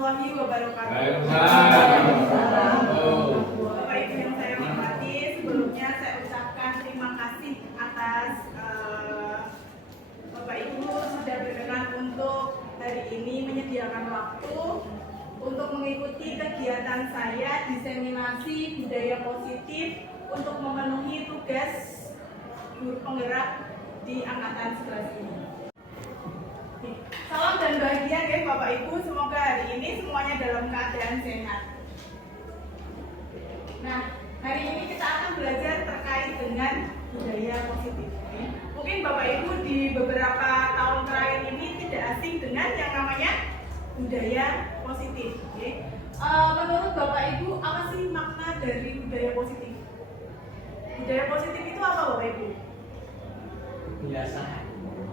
warahmatullahi wabarakatuh. Bapak Ibu yang saya hormati, sebelumnya saya ucapkan terima kasih atas Bapak Ibu sudah berkenan untuk hari ini menyediakan waktu untuk mengikuti kegiatan saya diseminasi budaya positif untuk memenuhi tugas guru penggerak di angkatan 11 ini. Salam dan bahagia ya Bapak Ibu, semoga hari ini semuanya dalam keadaan sehat. Nah, hari ini kita akan belajar terkait dengan budaya positif. Mungkin Bapak Ibu di beberapa tahun terakhir ini tidak asing dengan yang namanya budaya positif. Menurut Bapak Ibu, apa sih makna dari budaya positif? Budaya positif itu apa Bapak Ibu?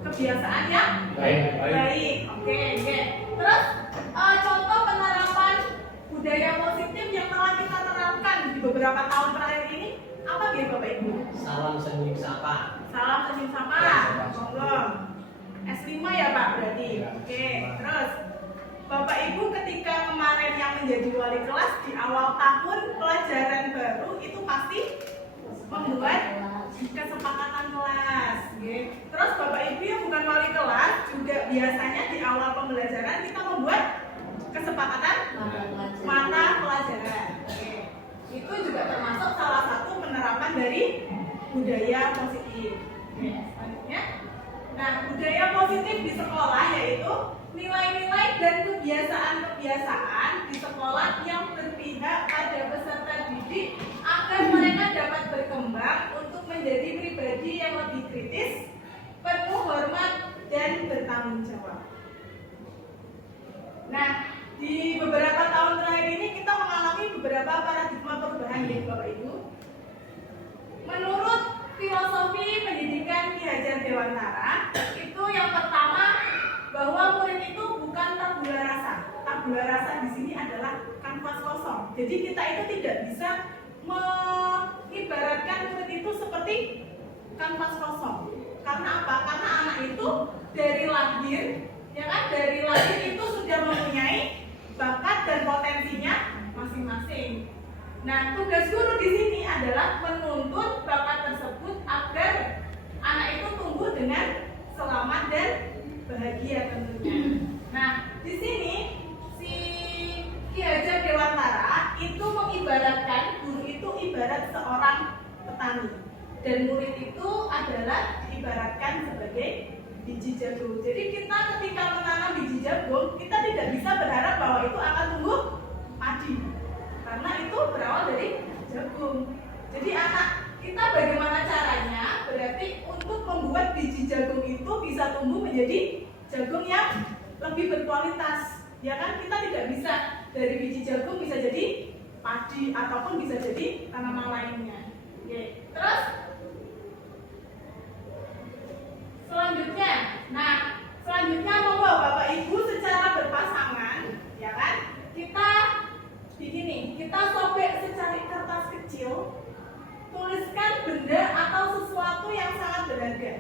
Kebiasaan yang baik. Oke. Terus contoh penerapan budaya positif yang telah kita terapkan di beberapa tahun terakhir ini apa gitu Bapak Ibu? Salam senyum sapa. Salam senyum sapa. Monggo. S5 ya Pak berarti. Oke. Terus Bapak Ibu ketika kemarin yang menjadi wali kelas di awal tahun pelajaran baru itu pasti membuat kesepakatan kelas. Terus Bapak Ibu yang bukan wali kelas juga biasanya di awal pembelajaran kita membuat kesepakatan mata pelajaran. Itu juga termasuk salah satu penerapan dari budaya positif. Selanjutnya, nah budaya positif di sekolah yaitu nilai-nilai dan kebiasaan-kebiasaan di sekolah yang berpihak pada peserta didik agar mereka dapat berkembang untuk menjadi pribadi yang lebih kritis, penuh hormat, dan bertanggung jawab. Nah, di beberapa tahun terakhir ini kita mengalami beberapa paradigma perubahan ya Bapak Ibu. Menurut filosofi pendidikan Ki Hajar Dewantara, itu yang pertama bahwa murid itu bukan tabula rasa. Tabula rasa di sini adalah kanvas kosong. Jadi kita itu tidak bisa mengibaratkan murid itu seperti kanvas kosong. Karena apa? Karena anak itu dari lahir, ya kan? Dari lahir itu sudah mempunyai bakat dan potensinya masing-masing. Nah, tugas guru di sini adalah menuntun bakat tersebut agar anak itu tumbuh dengan selamat dan bahagia tentunya. Nah, di sini si Ki Hajar Dewantara itu mengibaratkan guru itu ibarat seorang petani dan murid itu adalah diibaratkan sebagai biji jagung. Jadi kita ketika menanam biji jagung, kita tidak bisa berharap bahwa itu akan tumbuh padi karena itu berawal dari jagung. Jadi anak kita bagaimana caranya? Berarti untuk membuat biji jagung itu bisa tumbuh menjadi jagung yang lebih berkualitas. Ya kan, kita tidak bisa dari biji jagung bisa jadi padi ataupun bisa jadi tanaman lainnya. Oke. Terus selanjutnya monggo Bapak Ibu secara berpasangan, ya kan? Kita sobek secari kertas kecil, tuliskan benda atau sesuatu yang sangat berharga.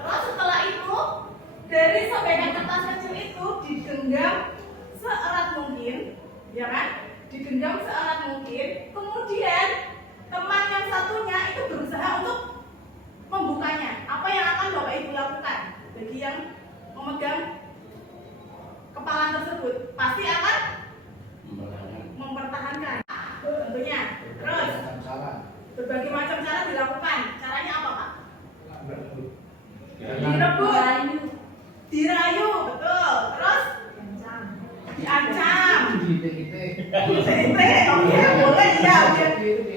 Terus setelah itu dari sobekan kertas kecil itu digenggam seerat mungkin, ya kan? Digenggam seerat mungkin. Kemudian teman yang satunya itu berusaha untuk membukanya. Apa yang akan Bapak Ibu lakukan? Bagi yang memegang kepalan tersebut, pasti akan mempertahankan tentunya. Terus berbagai macam cara dilakukan. Caranya apa Pak? Direbut, dirayu, betul. Terus diancam. Oke, boleh ya.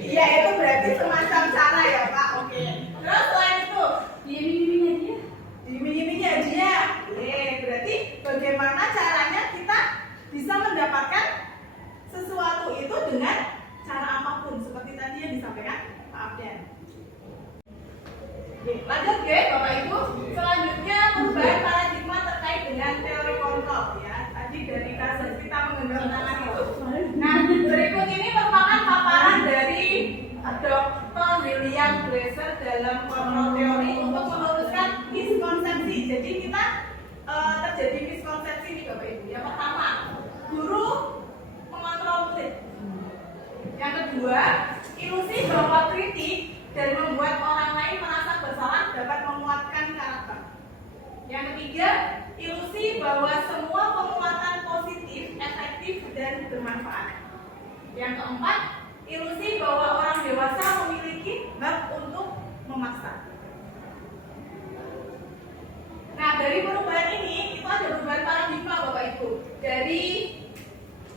Iya, itu berarti semacam cara ya Pak. Oke. Terus selain itu diiming-imingi hadiah. Berarti bagaimana caranya kita bisa mendapatkan sesuatu itu dengan cara apapun seperti tadi yang disampaikan Pak Abdan. Lanjut Bapak Ibu. Selanjutnya perubahan paradigma terkait dengan teori kontrol ya. Tadi dari kasus kita menggenggam tangan itu. Nah, berikut ini merupakan paparan dari Dr. William Glasser dalam kontrol teori untuk meluruskan miskonsepsi. Jadi kita terjadi miskonsepsi nih Bapak Ibu. Yang pertama, bahwa semua penguatan positif, efektif, dan bermanfaat. Yang keempat, ilusi bahwa orang dewasa memiliki hak untuk memaksa. Nah, dari perubahan ini, itu ada perubahan paradigma Bapak Ibu. Dari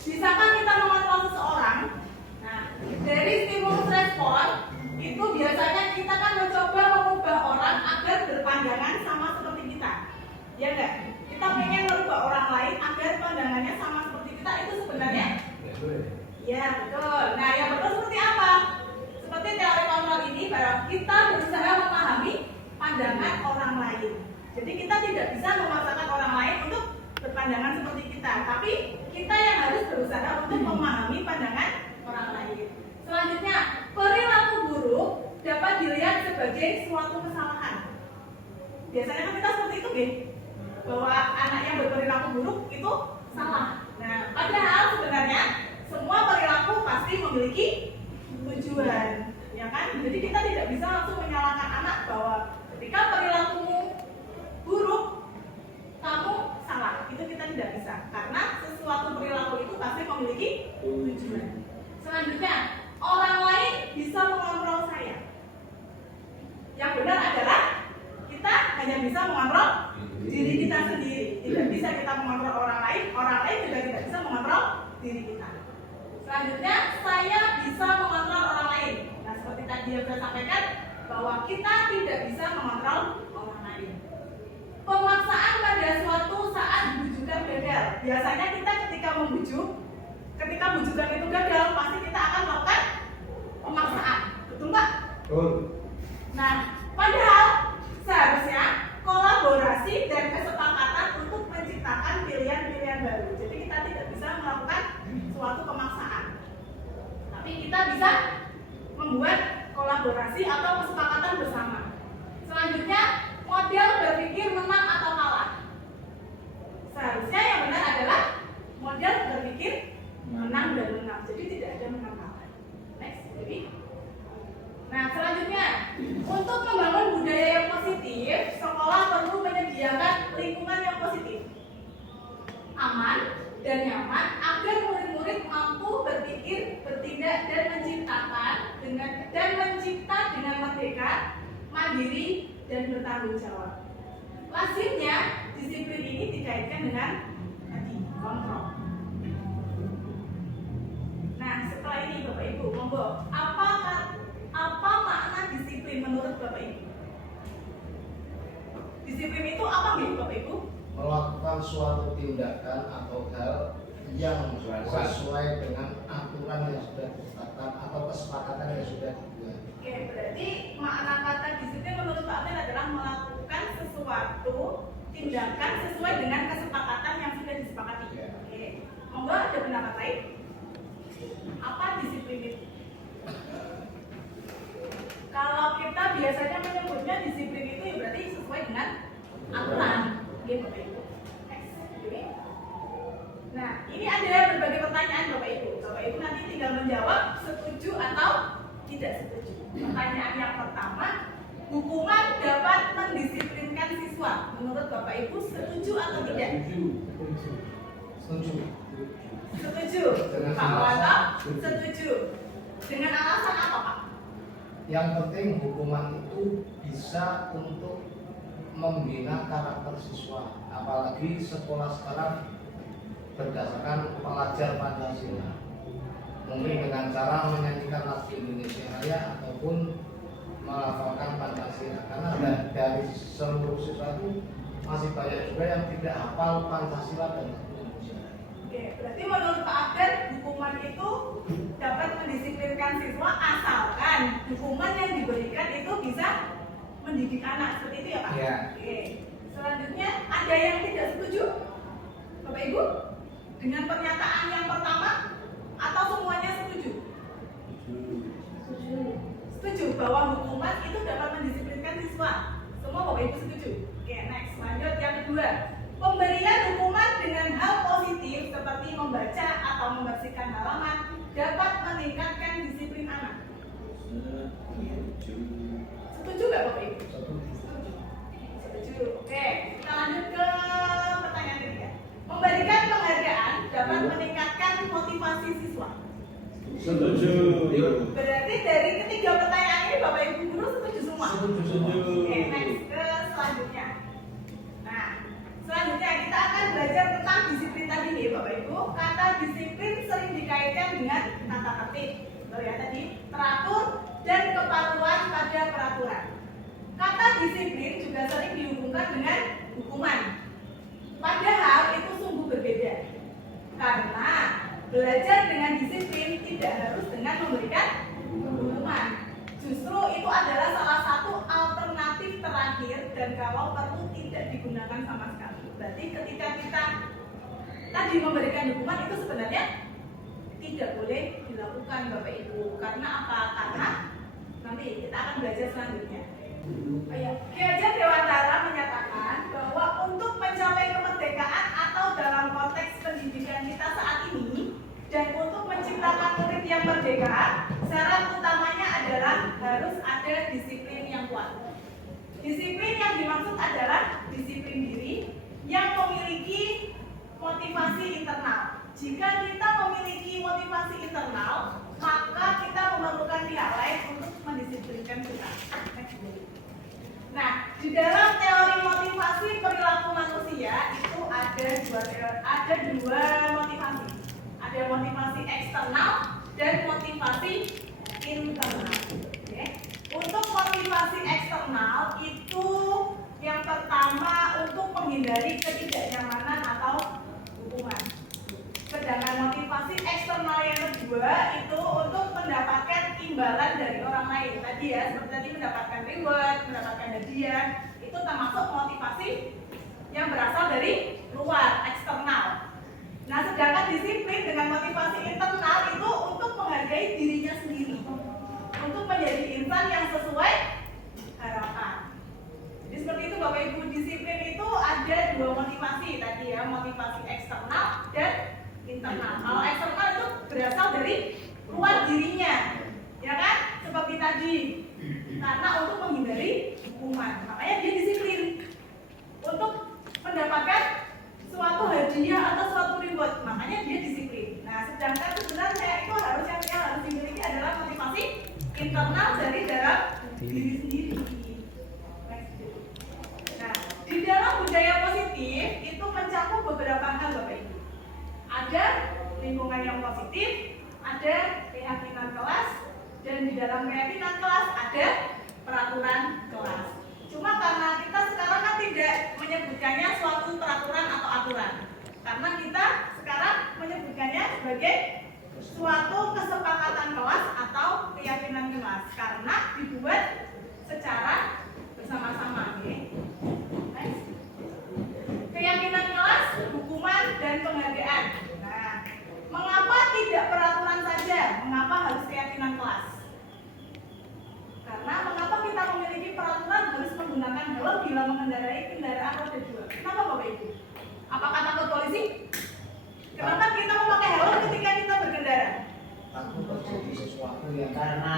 bisakah kita mengontrol seseorang? Nah, dari stimulus respon, itu biasanya kita kan mencoba mengubah orang agar berpandangan sama seperti kita. Ya enggak? Kita pengen merubah orang lain agar pandangannya sama seperti kita, itu sebenarnya? Ya, betul. Nah, yang betul seperti apa? Seperti teori kontrol ini, bahwa kita berusaha memahami pandangan orang lain. Jadi kita tidak bisa memaksakan orang lain untuk berpandangan seperti kita, tapi kita yang harus berusaha untuk memahami pandangan orang lain. Selanjutnya, perilaku buruk dapat dilihat sebagai suatu kesalahan. Biasanya kan kita seperti itu, Gih, bahwa anak yang berperilaku buruk itu salah. Nah, padahal sebenarnya semua perilaku pasti memiliki tujuan, ya kan? Jadi kita tidak bisa langsung menyalahkan anak bahwa ketika perilakumu buruk, kamu salah. Itu kita tidak bisa, karena sesuatu perilaku itu pasti memiliki tujuan. Selanjutnya, orang lain bisa mengontrol saya. Yang benar adalah kita hanya bisa mengontrol diri kita sendiri. Tidak bisa kita mengontrol orang lain juga tidak bisa mengontrol diri kita. Selanjutnya, saya bisa mengontrol orang lain. Nah, seperti tadi yang saya sampaikan, bahwa kita tidak bisa mengontrol orang lain. Pemaksaan pada suatu saat bujukan gagal. Biasanya kita ketika membujuk, ketika bujukan itu gagal, pasti kita akan melakukan pemaksaan. Betul nggak? Betul. Nah, padahal seharusnya kolaborasi dan kesepakatan untuk menciptakan pilihan-pilihan baru. Jadi kita tidak bisa melakukan suatu pemaksaan, tapi kita bisa membuat kolaborasi atau kesepakatan bersama. Selanjutnya, model berpikir menang atau kalah. Seharusnya yang benar adalah model berpikir menang dan menang. Jadi tidak ada menang kalah. Next, jadi. Nah, selanjutnya, untuk membangun budaya yang positif, sekolah perlu menyediakan lingkungan yang positif, aman dan nyaman, agar murid-murid mampu berpikir, bertindak, dan mencipta dengan merdeka, mandiri, dan bertanggung jawab. Lazimnya, disiplin ini dikaitkan dengan tadi, kontrol. Nah, setelah ini Bapak Ibu, monggo, apa makna disiplin menurut Bapak Ibu? Disiplin itu apa nih Bapak Ibu? Melakukan suatu tindakan atau hal yang sesuai dengan aturan yang sudah ditetapkan atau kesepakatan yang sudah dibuat. Oke, berarti makna kata disiplin menurut Pak Amir adalah melakukan sesuatu tindakan sesuai dengan kesepakatan yang sudah disepakati. Ya. Oke, monggo ada pendapat lain? Apa disiplin itu? Kalau kita biasanya menyebutnya disiplin itu ya berarti sesuai dengan aturan. Oke, Bapak Ibu. Next. Oke. Nah, ini ada berbagai pertanyaan Bapak Ibu. Bapak Ibu nanti tinggal menjawab setuju atau tidak setuju. Pertanyaan yang pertama, hukuman dapat mendisiplinkan siswa. Menurut Bapak Ibu setuju atau tidak? Setuju. Setuju. Pak Wato setuju. Dengan alasan apa, Pak? Yang penting hukuman itu bisa untuk membina karakter siswa, apalagi sekolah sekarang berdasarkan pelajar Pancasila. Mungkin dengan cara menyanyikan lagu Indonesia Raya ataupun melafalkan Pancasila. Karena dari seluruh siswa itu masih banyak juga yang tidak hafal Pancasila dan lagu Indonesia Raya. Oke, berarti menurut Pak Abder hukuman itu dapat mendisiplinkan siswa asalkan hukuman yang diberikan itu bisa mendidik anak, seperti itu ya Pak? Ya. Oke. Selanjutnya ada yang tidak setuju, Bapak Ibu, dengan pernyataan yang pertama atau semuanya setuju? Setuju. Setuju bahwa hukuman itu dapat mendisiplinkan siswa. Semua Bapak Ibu setuju. Oke, next. Lanjut yang kedua. Pemberian hukuman dengan hal positif seperti membaca atau membersihkan halaman dapat meningkatkan disiplin anak. Setuju nggak Bapak Ibu? Setuju. Oke, kita lanjut ke pertanyaan ketiga. Berarti dari ketiga pertanyaan ini Bapak Ibu guru setuju semua? Setuju semua. Oke, next ke selanjutnya. Nah, selanjutnya kita akan belajar tentang disiplin tadi nih Bapak Ibu. Kata disiplin sering dikaitkan dengan tata tertib. Betul ya tadi, teratur dan kepatuhan pada peraturan. Kata disiplin juga sering dihubungkan dengan hukuman. Padahal itu sungguh berbeda. Karena belajar dengan disiplin tidak harus dengan memberikan hukuman. Justru itu adalah salah satu alternatif terakhir dan kalau perlu tidak digunakan sama sekali. Berarti ketika kita tadi memberikan hukuman itu sebenarnya tidak boleh dilakukan Bapak Ibu. Karena apa? Karena nanti kita akan belajar selanjutnya. Ki Hajar Dewantara menyatakan bahwa untuk mencapai kemerdekaan atau dalam konteks pendidikan kita saat ini dan untuk menciptakan murid yang merdeka, syarat utamanya adalah harus ada disiplin yang kuat. Disiplin yang dimaksud adalah disiplin diri yang memiliki motivasi internal. Jika kita memiliki motivasi internal, maka kita memerlukan pihak lain untuk mendisiplinkan kita. Nah, di dalam teori motivasi perilaku manusia itu ada dua motivasi. Ada motivasi eksternal dan motivasi internal. Oke. Untuk motivasi eksternal itu yang pertama untuk menghindari ketidaknyamanan atau hukuman. Sedangkan motivasi eksternal yang kedua itu untuk mendapatkan imbalan dari orang lain. Tadi ya, seperti tadi mendapatkan reward, mendapatkan hadiah, itu termasuk motivasi yang berasal dari luar, eksternal. Nah, sedangkan disiplin dengan motivasi internal itu untuk menghargai dirinya sendiri, untuk menjadi insan yang sesuai harapan. Jadi seperti itu Bapak Ibu, disiplin itu ada dua motivasi tadi ya, motivasi eksternal dan internal. Kalau eksternal itu berasal dari luar dirinya, ya kan? Seperti tadi, karena untuk menghindari hukuman, makanya dia disiplin untuk mendapatkan suatu hadiah atau suatu reward, makanya dia disiplin. Nah, sedangkan sebenarnya itu yang harus dimiliki adalah motivasi internal dari dalam diri sendiri. Nah, di dalam budaya positif itu mencakup beberapa hal Bapak Ibu. Ada lingkungan yang positif, ada keyakinan kelas, dan di dalam keyakinan kelas ada peraturan kelas. Cuma karena kita sekarang kan tidak menyebutkannya suatu peraturan atau aturan, karena kita sekarang menyebutkannya sebagai suatu kesepakatan kelas atau keyakinan kelas, karena dibuat secara bersama-sama. Keyakinan kelas, hukuman, dan penghargaan. Nah, mengapa tidak peraturan saja? Mengapa harus keyakinan kelas? Karena mengapa kita memiliki peraturan harus menggunakan helm bila mengendarai kendaraan roda 2? Kenapa Bapak Ibu? Apakah takut polisi? Kenapa kita memakai helm ketika kita berkendara? Takut terjadi sesuatu yang karena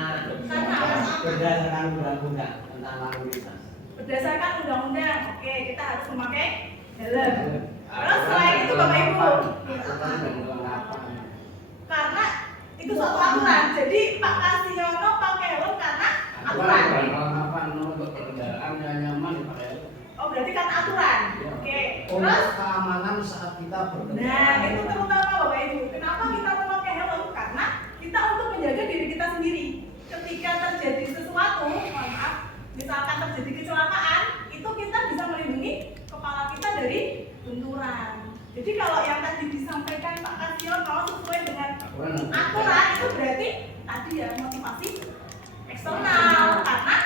berdasarkan undang-undang tentang lalu lintas. Berdasarkan undang-undang, oke, kita harus memakai helm. Terus selain itu Bapak Ibu, karena itu suatu aturan. Jadi Pak Kasiono pakai helm karena aturan. Untuk kendaraan yang nyaman dipakai helm. Oh, berarti karena aturan. Oke. Terus Untuk keamanan saat kita berkendara. nah, itu terutama Bapak Ibu. Kenapa kita memakai helm? Karena kita untuk menjaga diri kita sendiri. Ketika terjadi sesuatu, mohon maaf, misalkan terjadi kecelakaan, itu kita bisa melindungi kepala kita dari benturan. Jadi kalau yang tadi disampaikan Pak Kasiono sesuai dengan aturan, itu berarti tadi ya motivasi eksternal, karena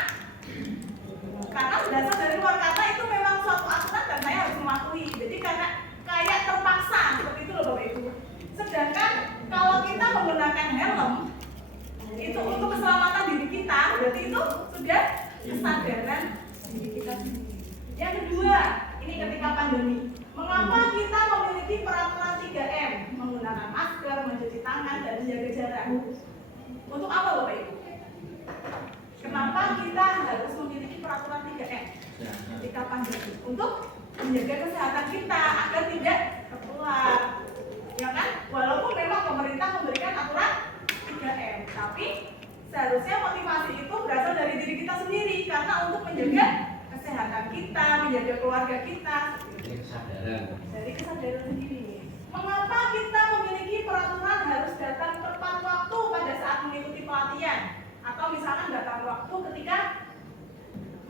berasal dari luar, karena itu memang suatu aturan dan saya harus mematuhi. Jadi karena kayak terpaksa seperti itu loh Bapak Ibu. Sedangkan kalau kita menggunakan helm itu untuk keselamatan diri kita, berarti itu sudah kesadaran diri kita sendiri. Yang kedua, ini ketika pandemi, mengapa kita memiliki peraturan 3M, menggunakan masker, mencuci tangan, dan menjaga jarak? Untuk apa Bapak Ibu? Kenapa kita harus memiliki peraturan 3M ketika pandemi? Untuk menjaga kesehatan kita agar tidak tertular, ya kan? Walaupun memang pemerintah memberikan aturan 3M, Tapi seharusnya motivasi itu berasal dari diri kita sendiri karena untuk menjaga kesehatan kita, menjaga keluarga kita. Ini kesadaran. Dari kesadaran sendiri. Mengapa kita memiliki peraturan harus datang tepat waktu pada saat mengikuti pelatihan atau misalkan datang waktu ketika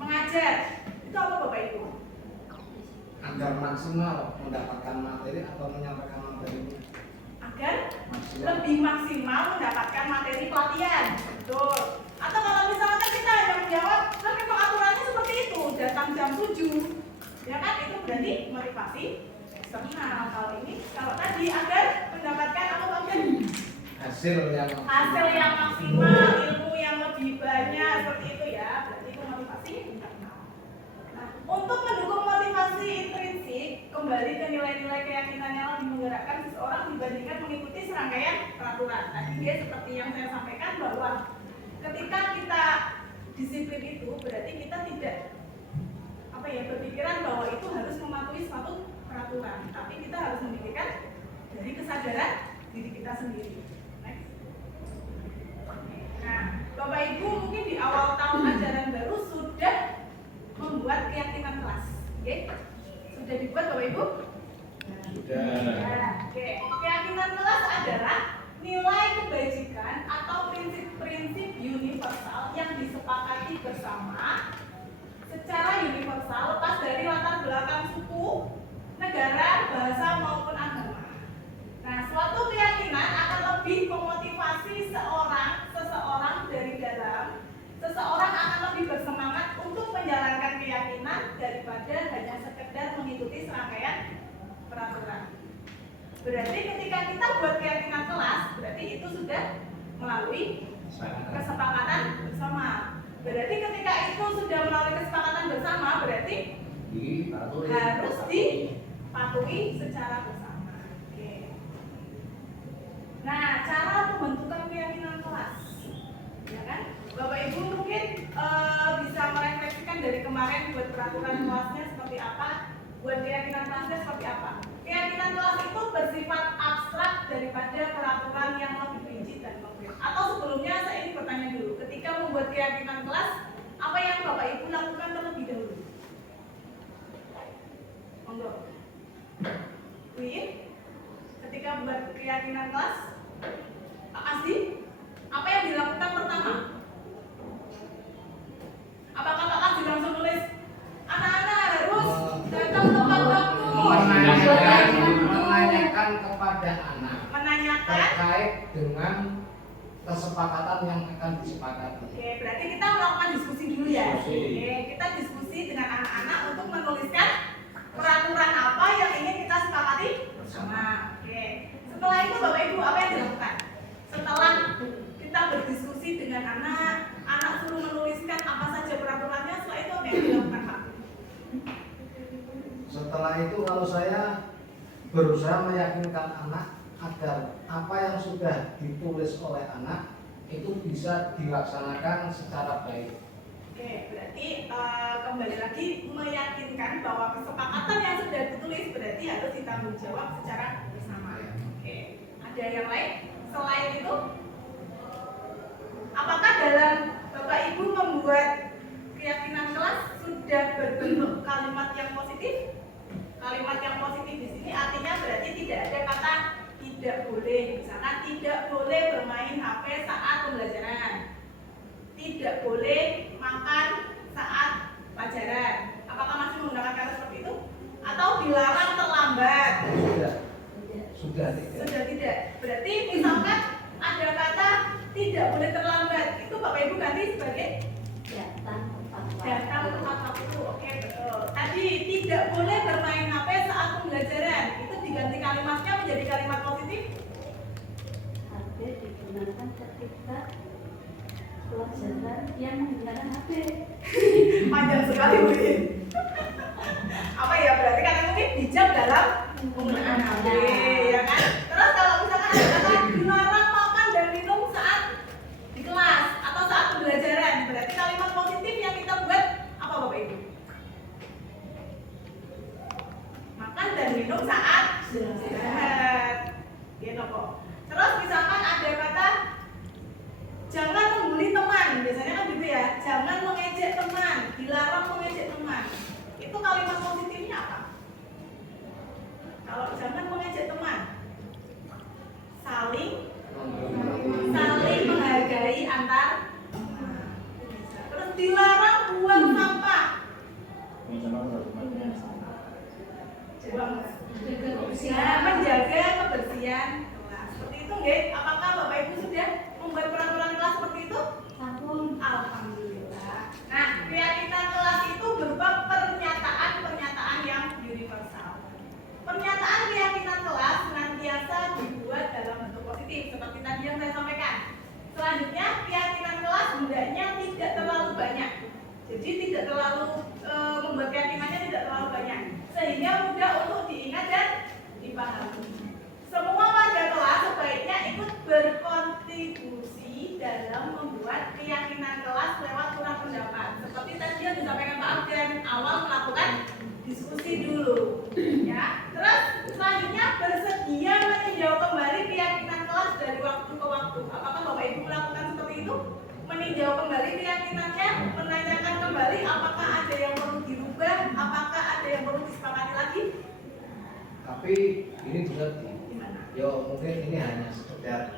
mengajar? Itu apa Bapak Ibu? Agar maksimal mendapatkan materi atau menyampaikan materinya. Agar Maksimal. lebih maksimal mendapatkan materi pelatihan. Betul. Atau kalau misalkan kita hanya menjawab, kan memang aturannya seperti itu, datang jam 7. Ya kan, itu berarti motivasi eksternal. Kalau tadi agar mendapatkan apa Pak? Hasil Yang maksimal, ilmu yang lebih banyak, seperti itu ya. Berarti itu motivasi internal. Nah, untuk mendukung motivasi intrinsik, kembali ke nilai-nilai keyakinan yang lebih menggerakkan seseorang dibandingkan mengikuti serangkaian peraturan. Tadi dia seperti yang saya sampaikan bahwa ketika kita disiplin itu berarti kita tidak berpikiran bahwa itu harus mematuhi suatu peraturan, tapi kita harus memikirkan dari kesadaran diri kita sendiri. Next. Nah, Bapak Ibu mungkin di awal tahun ajaran baru sudah membuat keyakinan kelas. Oke? Sudah dibuat Bapak Ibu? sudah. Ya, oke. Keyakinan kelas adalah nilai kebajikan atau prinsip-prinsip universal yang disepakati bersama secara universal lepas dari latar belakang suku, negara, bahasa maupun agama. Nah, suatu keyakinan akan lebih memotivasi seseorang dari dalam. Seseorang akan lebih bersemangat untuk menjalankan keyakinan daripada hanya sekedar mengikuti serangkaian peraturan. Berarti ketika kita buat keyakinan kelas, berarti itu sudah melalui kesepakatan bersama. Berarti ketika itu sudah melalui kesepakatan bersama, berarti harus dipatuhi secara bersama. Oke. Nah, cara pembentukan keyakinan kelas, ya kan? Bapak Ibu mungkin bisa merefleksikan dari kemarin buat peraturan kelasnya seperti apa, buat keyakinan kelasnya seperti apa. Keyakinan kelas itu bersifat abstrak daripada peraturan yang lebih rinci dan konkret. Atau sebelumnya saya ingin bertanya dulu, ketika membuat keyakinan kelas, apa yang Bapak Ibu lakukan terlebih dahulu? Monggo. Win, ketika buat keyakinan kelas, Pak Asdi, apa yang dilakukan pertama? Apakah Pak Asdi langsung nulis, anak-anak harus datang tepat waktu? Menanyakan kepada anak Menanyakan terkait dengan kesepakatan yang akan disepakati. Oke, berarti kita melakukan diskusi dulu ya. Diskusi. Oke, kita diskusi dengan anak-anak untuk menuliskan peraturan apa yang ingin kita sepakati bersama. Oke. Setelah itu Bapak Ibu apa yang dilakukan? Setelah kita berdiskusi dengan anak suruh menuliskan apa saja peraturannya, setelah itu apa yang dilakukan Pak? Setelah itu kalau saya berusaha meyakinkan anak agar apa yang sudah ditulis oleh anak itu bisa dilaksanakan secara baik. Oke, berarti kembali lagi meyakinkan bahwa kesepakatan yang sudah ditulis berarti harus ditanggung jawab secara bersama. Oke, ada yang lain selain itu? Apakah dalam Bapak Ibu membuat keyakinan kelas sudah berbentuk kalimat yang positif? Kalimat yang positif di sini artinya berarti tidak ada kata tidak boleh, misalkan tidak boleh bermain HP saat pembelajaran, tidak boleh makan saat pelajaran. Apakah masih menggunakan kata seperti itu? Atau dilarang terlambat? Sudah tidak. Sudah tidak. Berarti misalkan ada kata tidak boleh terlambat, itu Bapak Ibu ganti sebagai datang tepat waktu. Oke, betul. Tadi tidak boleh bermain HP saat pembelajaran, itu diganti kalimatnya menjadi kalimat positif. HP digunakan ketika pelajaran yang menggunakan HP. Panjang sekali mungkin. Apa ya, berarti kata mungkin bijak dalam penggunaan HP, ya kan? Terus kalau misalkan ada kata dilarang makan dan minum saat di kelas atau saat pembelajaran, berarti kalimat positif yang kita buat apa Bapak Ibu? Makan dan minum saat istirahat, gitu kok. Terus misalkan ada kata jangan membuli teman, biasanya kan gitu ya. Jangan mengejek teman, dilarang mengejek teman. Itu kalimat positifnya apa? Kalau jangan mengejek teman, saling menghargai antar teman. Terus dilarang buang sampah. Menjaga kebersihan kelas. Seperti itu nggih? Apakah Bapak Ibu sudah membuat peraturan kelas seperti itu? Sampun. Alhamdulillah. Nah, keyakinan kelas itu berupa pernyataan yang universal. Pernyataan keyakinan kelas senantiasa dibuat dalam bentuk positif seperti tadi yang saya sampaikan. Selanjutnya, keyakinan kelas hendaknya tidak terlalu banyak. Jadi tidak terlalu membuat keyakinannya tidak terlalu banyak sehingga mudah untuk diingat dan dipahami. Semua warga kelas sebaiknya ikut berkontribusi dalam membuat keyakinan kelas lewat surat pendapat. Seperti tadi yang disampaikan Pak Abdian awal melakukan diskusi dulu. Ya. Terus selanjutnya bersedia meninjau kembali keyakinan kelas dari waktu ke waktu. Apakah Bapak Ibu melakukan seperti itu? Meninjau kembali keyakinannya, menanyakan kembali apakah ada yang perlu dirubah, apakah ada yang perlu disepakati lagi. Tapi ini juga Gimana? yo mungkin ini hanya sekedar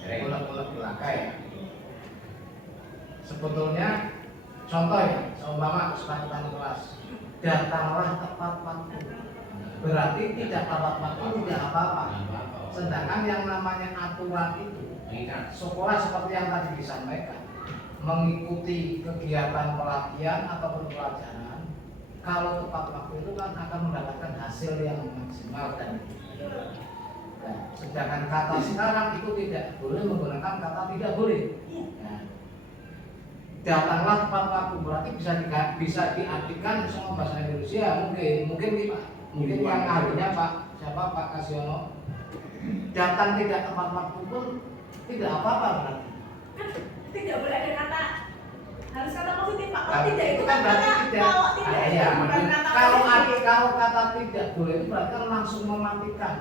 unek-unek belaka ya. Sebetulnya contoh ya, seumpama kesepakatan kelas, datanglah tepat waktu. Berarti tidak tepat waktu tidak apa-apa. Sedangkan yang namanya aturan itu sekolah seperti yang tadi disampaikan, mengikuti kegiatan pelatihan ataupun pelajaran, kalau tepat waktu itu kan akan mendapatkan hasil yang maksimal dan nah, sedangkan kata sekarang itu tidak boleh menggunakan kata tidak boleh. Nah, datanglah tepat waktu berarti bisa diartikan sama bahasa Indonesia mungkin yang ahlinya Pak Kasiono, datang tidak tepat waktu pun tidak apa-apa berarti. Tidak boleh ada kata harus kata positif Pak. Kalau Nah, tidak itu itu kan berarti kata tidak. kalau tidak Ah, itu iya, bukan kata kalau positif. kalau kata tidak boleh itu berarti kan langsung mematikan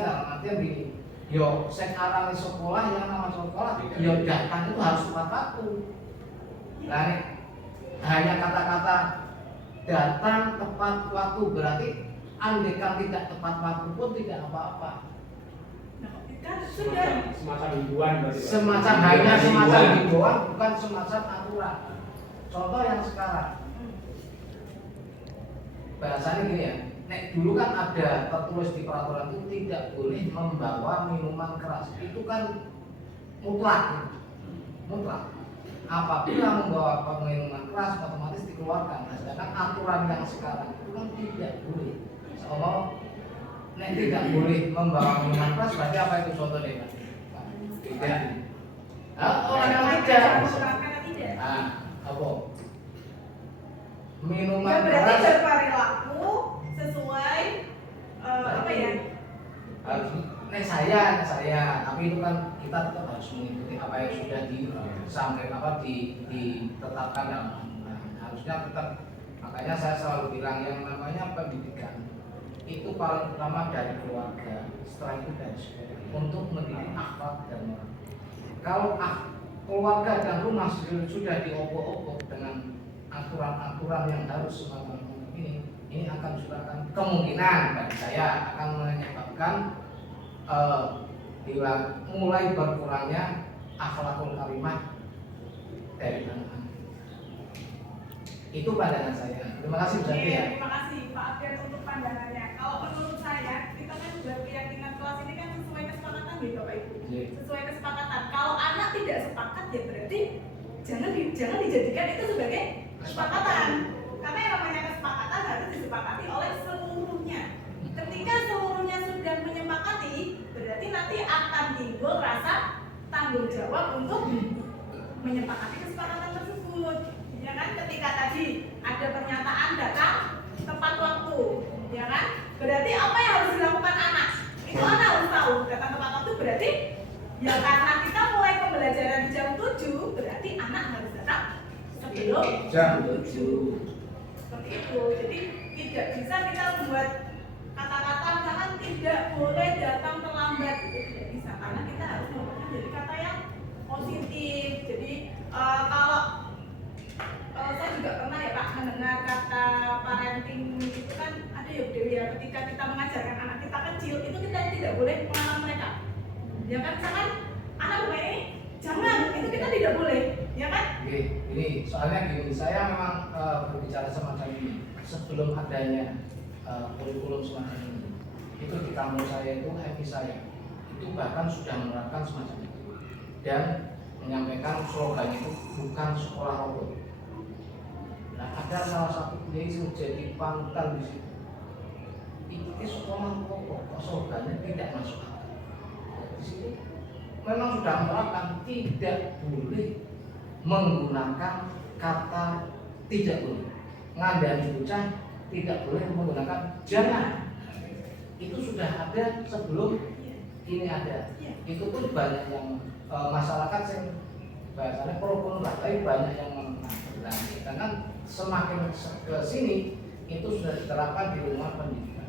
dalam artian gini. Yo, sekarang di sekolah yang nama sekolah, yo datang itu harus tepat waktu. Nah, ini hanya kata-kata datang tepat waktu berarti andaikan tidak tepat waktu pun tidak apa-apa. Nah, kan sudah semacam hiburan berarti, Pak. Semacam himbauan bukan semacam aturan. Contoh yang sekarang bahasanya gini ya, nek dulu kan ada tertulis di peraturan itu tidak boleh membawa minuman keras. Itu kan mutlak. Apabila membawa minuman keras otomatis dikeluarkan. Nah, sedangkan aturan yang sekarang itu kan tidak boleh. Seolah nek tidak boleh membawa minuman keras berarti apa itu contohnya Pak? Tidak. Orang yang tidak. Nah, apa? Minuman ya berarti keras berperilaku sesuai apa ya? harus nek saya, tapi itu kan kita tetap harus mengikuti apa yang sudah ditetapkan dalam undang-undang. Harusnya tetap, makanya saya selalu bilang yang namanya pendidikan itu paling utama dari keluarga, setelah itu dari sekolah untuk mendidik akhlak dan moral. Kalau keluarga dan rumah sudah diobok-obok dengan aturan-aturan yang harus semacam ini akan kemungkinan bagi saya akan menyebabkan mulai berkurangnya akhlakul karimah dari anak-anak. Itu pandangan saya. Terima kasih Bu Santi ya. Terima kasih Pak Abdian untuk pandangannya. Kalau menurut saya, kita kan buat keyakinan kelas ini kan sesuai kesepakatan gitu Bapak Ibu. Sesuai kesepakatan. Kalau anak tidak sepakat ya berarti jangan dijadikan itu sebagai kesepakatan. Karena yang namanya kesepakatan harus disepakati oleh seluruhnya. Ketika seluruhnya sudah menyepakati, berarti nanti akan timbul rasa tanggung jawab untuk menyepakati kesepakatan tersebut. Ya kan? Ketika tadi ada pernyataan datang tepat waktu, ya kan? Berarti apa yang harus dilakukan anak? Itu anak harus tahu datang tepat waktu berarti ya karena kita mulai pembelajaran di jam 7, berarti anak harus datang sebelum jam 7. Seperti itu. Jadi tidak bisa kita membuat kata-kata misalkan tidak boleh datang terlambat, itu tidak bisa karena kita harus membuatnya jadi kata yang positif. Jadi kalau saya juga pernah ya Pak mendengar kata parenting itu kan ada ya Bu Dewi ya, ketika kita mengajarkan anak kita kecil itu kita tidak boleh melarang mereka. Ya kan, misalkan anak bermain ini jangan, itu kita tidak boleh, ya kan? Oke, ini soalnya gini, saya memang berbicara semacam ini sebelum adanya kurikulum semacam ini. Itu di kampus saya itu, MI saya itu bahkan sudah menerapkan semacam itu dan menyampaikan slogan itu bukan sekolah robot. Nah, ada salah satu kiai yang menjadi panutan di situ. Ikuti sekolah robot, kok slogannya tidak masuk akal. Di sini memang sudah menerapkan tidak boleh menggunakan kata tidak boleh. Ngandani bocah tidak boleh menggunakan jangan. Itu sudah ada sebelum ini ada. Itu pun banyak yang masyarakat yang bahasanya pro kontra, tapi banyak yang menang. Karena semakin ke sini itu sudah diterapkan di rumah pendidikan.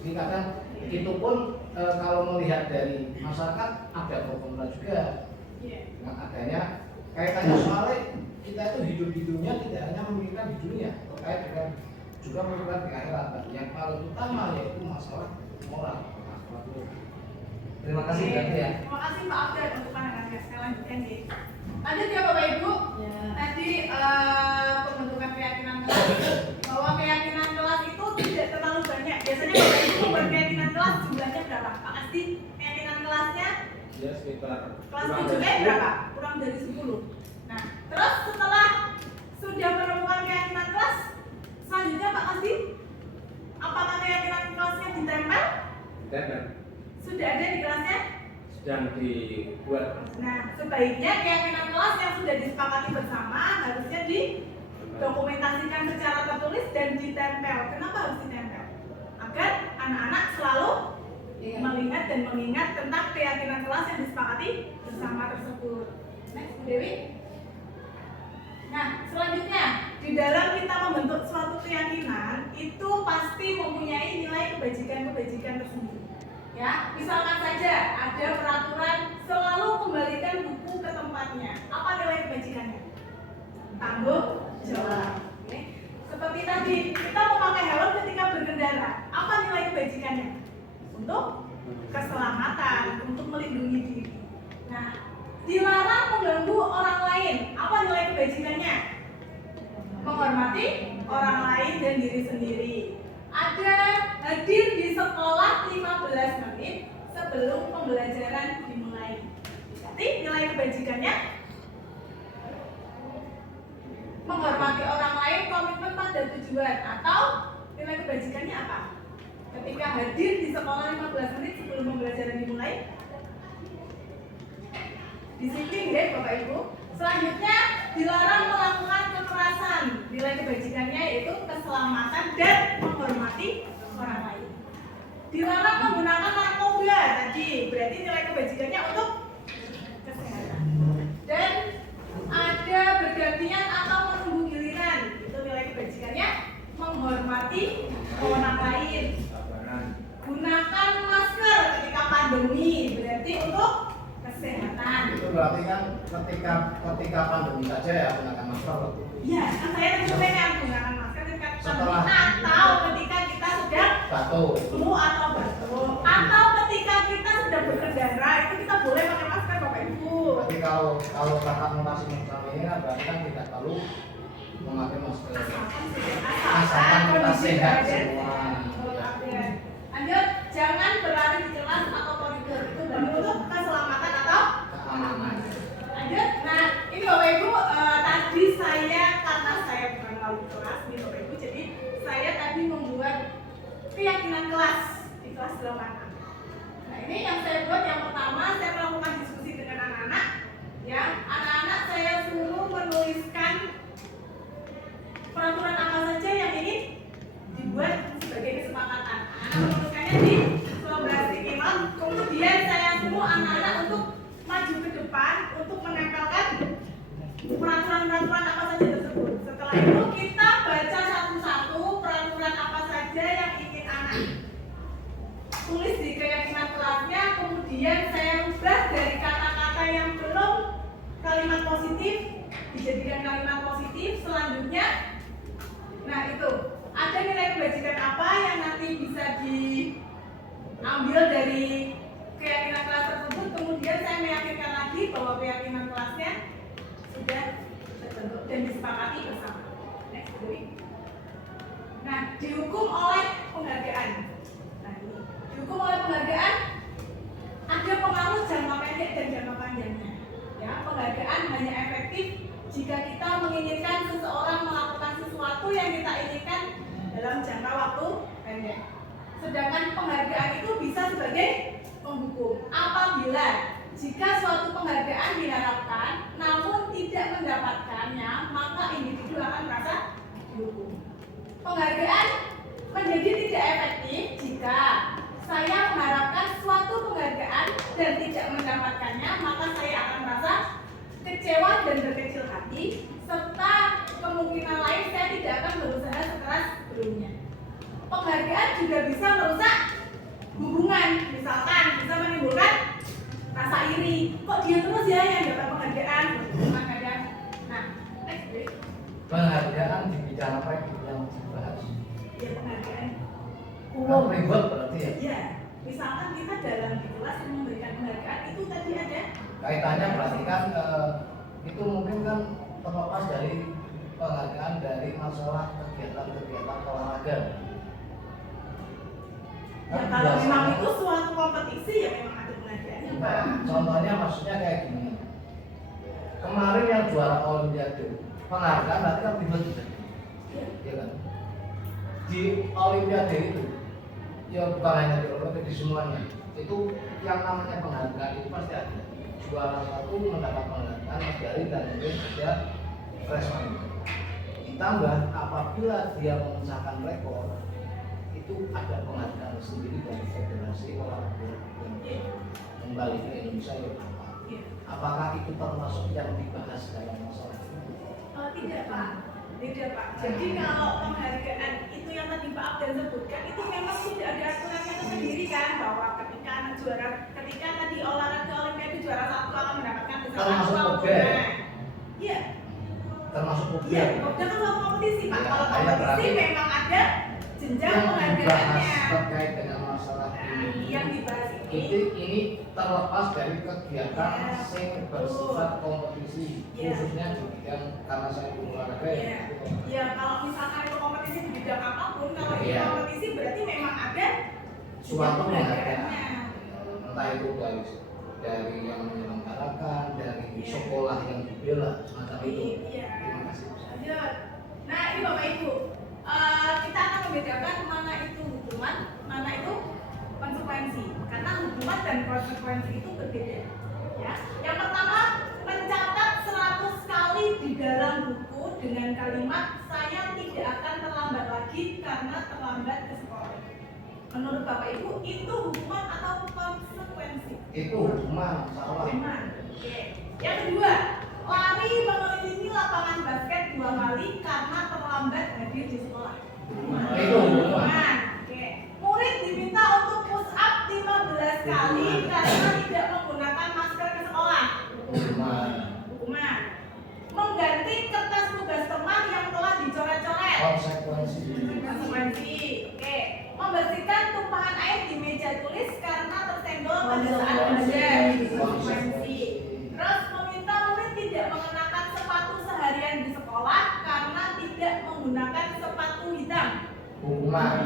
Jadi kadang itu pun kalau melihat dari masyarakat ada pro kontra juga dengan adanya kaitannya soalnya kita itu hidup-hidupnya tidak hanya memikirkan di dunia, terkait dengan juga memikirkan di akhirat. Yang paling utama yaitu masalah moral. Terima kasih ya. Terima kasih Pak Abdul untuk pandangannya. Saya lanjutkan nih. Lanjut ya Bapak Ibu. Tadi pembentukan keyakinan kelas, bahwa keyakinan kelas itu tidak terlalu banyak. Biasanya Bapak Ibu berkeyakinan kelas jumlahnya berapa? Pak Asti, keyakinan kelasnya? Ya sekitar Kelas 7 berapa? Kurang dari 10. Nah, terus setelah sudah menemukan keyakinan kelas, selanjutnya Pak Asti, apakah keyakinan kelasnya ditempel? dan Sudah ada di kelasnya? sedang dibuat. Nah, sebaiknya keyakinan kelas yang sudah disepakati bersama harusnya didokumentasikan secara tertulis dan ditempel. Kenapa harus ditempel? Agar anak-anak selalu melihat dan mengingat tentang keyakinan kelas yang disepakati bersama tersebut. Next, Bu Dewi. Nah, selanjutnya di dalam kita membentuk suatu keyakinan itu pasti mempunyai nilai kebajikan-kebajikan tersendiri. Ya, misalkan saja ada peraturan selalu kembalikan buku ke tempatnya. Apa nilai kebajikannya? Tanggung jawab. Oke. Seperti tadi, kita memakai helm ketika berkendara. Apa nilai kebajikannya? Untuk keselamatan, untuk melindungi diri. Nah, dilarang mengganggu orang lain. Apa nilai kebajikannya? Menghormati orang lain dan diri sendiri. Ada hadir di sekolah 15 menit sebelum pembelajaran dimulai. Jadi nilai kebajikannya menghormati orang lain, komitmen pada tujuan. Atau nilai kebajikannya apa? Ketika hadir di sekolah 15 menit sebelum pembelajaran dimulai, disiplin deh Bapak Ibu. Selanjutnya dilarang melakukan kekerasan. Nilai kebajikannya yaitu keselamatan dan menghormati orang lain. Dilarang menggunakan narkoba tadi, berarti nilai kebajikannya untuk kesehatan. Dan ada bergantian atau menunggu giliran, itu nilai kebajikannya menghormati orang lain. Gunakan masker ketika pandemi, berarti untuk kesehatan. Itu berarti kan ketika pandemi saja ya gunakan masker. Iya, kan saya tadi pengen gunakan masker ketika Setelah- pandemi atau ketika kita sudah Batuk. flu atau batuk, atau ketika kita sudah berkendara itu kita boleh pakai masker Bapak Ibu. Berarti kalau kakak mutasi masalah ini kan berarti kan tidak perlu memakai masker. Asalkan kita sehat semua. Lanjut, jangan berlari di kelas atau koridor, itu berarti untuk keselamatan atau Keamanan. lanjut. Nah, ini Bapak Ibu, tadi saya karena saya bukan lalu kelas nih Bapak Ibu, jadi saya tadi membuat keyakinan kelas di kelas 8A. Nah, ini yang saya buat yang pertama, saya melakukan diskusi dengan anak-anak. Ya, anak-anak saya suruh menuliskan peraturan apa saja yang ingin dibuat sebagai kesepakatan. Anak menuliskannya di sebelah stikiman. Kemudian saya suruh anak-anak untuk maju ke depan untuk menempelkan peraturan-peraturan apa saja tersebut. Setelah itu kita baca satu-satu peraturan apa saja yang ingin anak tulis di keyakinan kelasnya. Kemudian saya ubah dari kata-kata positif, dijadikan kalimat positif. Selanjutnya, nah itu ada nilai kebajikan apa yang nanti bisa diambil dari keyakinan kelas tersebut. Kemudian saya meyakinkan lagi bahwa keyakinan kelasnya sudah terbentuk dan disepakati bersama. Next, nah, dihukum oleh penghargaan. Nah, ini dihukum oleh penghargaan ada pengaruh jangka pendek dan jangka panjangnya. Ya, penghargaan hanya efektif jika kita menginginkan seseorang melakukan sesuatu yang kita inginkan dalam jangka waktu pendek. Sedangkan penghargaan itu bisa sebagai penghukum apabila jika suatu penghargaan diharapkan namun tidak mendapatkannya, maka individu akan merasa dihukum. Penghargaan menjadi tidak efektif jika saya mengharapkan suatu penghargaan dan tidak mendapatkannya, maka saya akan merasa kecewa dan berkecil hati, serta kemungkinan lain saya tidak akan berusaha sekeras sebelumnya. Penghargaan juga bisa merusak hubungan, misalkan bisa menimbulkan rasa iri. Kok dia terus ya yang dapat penghargaan? Kadang. Nah, next please. Penghargaan di bidang apa yang dibahas? Ya, penghargaan Umum ribet berarti ya? Iya, misalkan kita dalam di kelas memberikan penghargaan itu tadi ada Kaitannya berarti kan itu mungkin kan terlepas dari penghargaan dari masalah kegiatan-kegiatan olahraga. ya kalau memang itu suatu kompetisi ya memang ada penghargaannya Pak. Nah, contohnya maksudnya kayak gini. Kemarin yang juara Olimpiade, penghargaan berarti kan ribet juga. Iya. Iya kan? Di Olimpiade itu, ya bukan hanya di Olimpiade, di semuanya itu yang namanya penghargaan itu pasti ada. Juara satu mendapat penghargaan medali dan mungkin ada prize money. Ditambah apabila dia memecahkan rekor, itu ada penghargaan sendiri dari federasi olahraga yang kembali ke Indonesia yang apa? Iya. Apakah itu termasuk yang dibahas dalam masalah ini? Tidak Pak, tidak Pak. Jadi kalau penghargaan itu yang tadi Pak Abdan sebutkan itu memang sudah ada aturannya tersendiri kan, bahwa ketika tadi olahraga Olimpiade juara satu akan mendapatkan misalkan Termasuk uang POBE. tunai. Iya. Termasuk POBE. Iya, POBE kan suatu kompetisi Pak. Ya, Kalau saya kompetisi berarti memang ada jenjang yang dibahas penghargaannya. terkait dengan masalah Nah, ini. yang dibahas Ini terlepas dari kegiatan Ya, yang bersifat kompetisi, Ya. khususnya di bidang karena saya di olahraga ya. Iya. Ya kalau misalkan itu kompetisi di bidang apapun, kalau itu Iya. kompetisi berarti memang ada Suatu penghargaannya. penghargaan, entah itu dari yang menyelenggarakan, dari Iya. sekolah yang dibela, semacam itu. Iya. Terima kasih. Lanjut. Nah ini Bapak Ibu, kita akan membedakan mana itu hukuman, mana itu konsekuensi. Karena hukuman dan konsekuensi itu berbeda. Ya. Yang pertama, mencatat 100 kali di dalam buku dengan kalimat saya tidak akan terlambat lagi karena terlambat ke sekolah. Menurut Bapak Ibu itu hukuman atau konsekuensi? Itu hukuman, salah. Hukuman. Oke. Yang kedua, lari mengelilingi lapangan basket 2 kali karena terlambat hadir di sekolah. Itu hukuman. Oke. Murid diminta untuk push up 15 kali karena tidak menggunakan masker ke sekolah. Hukuman. Hukuman. Mengganti kertas tugas teman yang telah dicoret-coret. Konsekuensi. Konsekuensi. Oke. Membersihkan tumpahan air di meja tulis karena tersenggol pada saat belajar. Konsekuensi. Terus meminta murid tidak mengenakan sepatu seharian di sekolah karena tidak menggunakan sepatu hitam. Hukuman.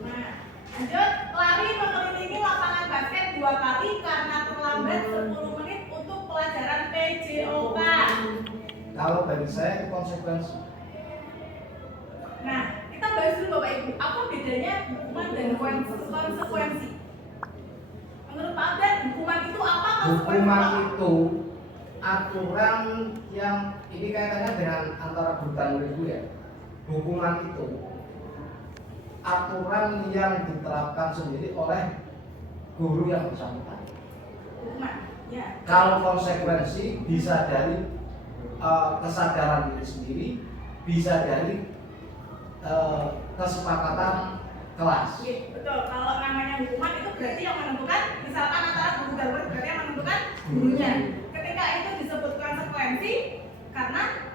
Nah, lanjut, lari mengelilingi lapangan basket 2 kali karena terlambat 10 menit untuk pelajaran PJOK. Kalau bagi saya itu konsekuensi. Nah, kita bahas dulu Bapak Ibu, apa bedanya hukuman dan konsekuensi? Menurut Pak Abdan, hukuman itu apa? Hukuman Konsekuensi itu aturan yang ini kaitannya dengan antara guru dan murid dulu ya. Hukuman itu aturan yang diterapkan sendiri oleh guru yang bersangkutan. hukuman, ya. Kalau konsekuensi bisa dari kesadaran diri sendiri, bisa dari kesepakatan kelas. Iya, betul. Kalau namanya hukuman itu berarti yang menentukan, misalkan antara guru dan murid berarti yang menentukan gurunya. Ketika Ketika itu disebut konsekuensi karena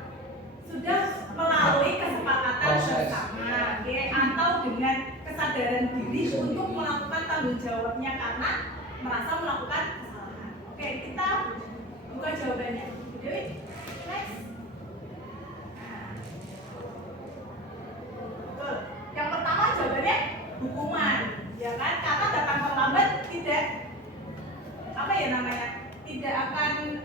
sudah melalui kesepakatan bersama, oke, atau dengan kesadaran diri untuk melakukan tanggung jawabnya karena merasa melakukan kesalahan. Oke, kita buka jawabannya. Dewi, next. Nah. Betul. Yang pertama jawabannya hukuman, ya kan? Karena datang terlambat tidak apa ya namanya? Tidak akan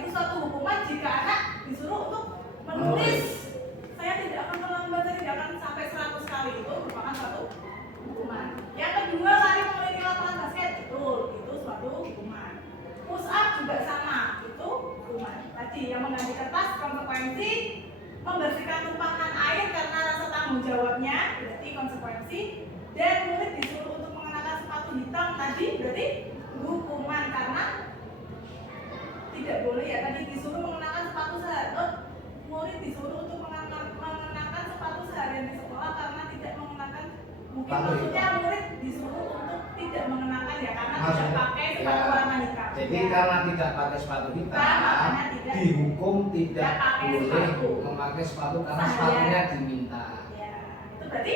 itu suatu hukuman jika anak disuruh untuk menulis. Saya tidak akan terlambat, saya tidak akan sampai 100 kali, itu merupakan suatu hukuman. Yang kedua, lari mengelilingi lapangan basket, betul, itu suatu hukuman. Push up juga sama, itu hukuman. Tadi yang mengganti kertas konsekuensi, membersihkan tumpahan air karena rasa tanggung jawabnya berarti konsekuensi, dan murid disuruh untuk mengenakan sepatu hitam tadi berarti hukuman karena tidak boleh ya, tadi disuruh mengenakan sepatu seharian, murid disuruh untuk mengenakan sepatu seharian di sekolah karena tidak mengenakan, mungkin maksudnya murid disuruh untuk tidak mengenakan ya karena tidak pakai sepatu warna hitam. Jadi ya. karena tidak pakai sepatu hitam, makanya tidak dihukum tidak boleh sepatu. memakai sepatu karena sepatunya diminta. Ya, itu berarti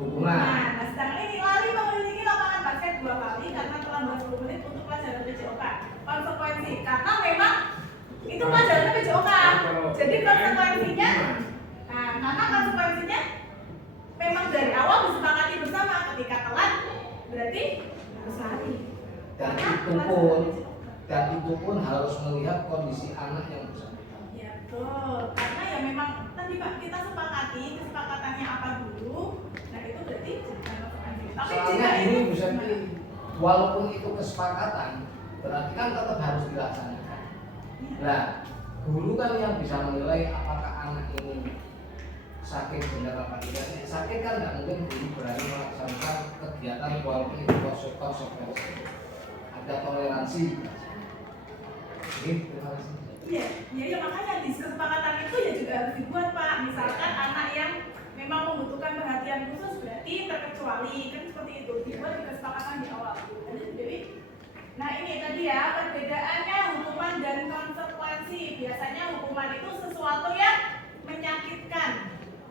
Hukuman. Nah, sedangkan ini lari mengelilingi lapangan basket 2 kali karena terlambat 10 menit untuk pelajaran PJOK. Konsekuensi karena memang itu pelajarannya PJOK. Jadi konsekuensinya, nah karena konsekuensinya memang dari awal disepakati bersama ketika telat berarti harus lari. Dan itu pun harus melihat kondisi anak yang bersangkutan. Ya betul, karena ya memang tadi Pak kita sepakati kesepakatannya apa dulu. Nah itu berarti tapi soalnya ini bisa walaupun itu kesepakatan berarti kan tetap harus dilaksanakan. Nah, guru kan yang bisa menilai apakah anak ini sakit benar apa tidak. Sakit kan nggak mungkin guru berani melaksanakan kegiatan walaupun itu konsekuensi. Ada toleransi. Jadi, terima kasih. Iya, makanya di kesepakatan itu ya juga harus dibuat Pak. Misalkan anak yang memang membutuhkan perhatian khusus berarti terkecuali kan seperti itu dibuat di kesepakatan di awal. Jadi, nah ini tadi ya perbedaannya hukuman dan konsekuensi. Biasanya hukuman itu sesuatu yang menyakitkan,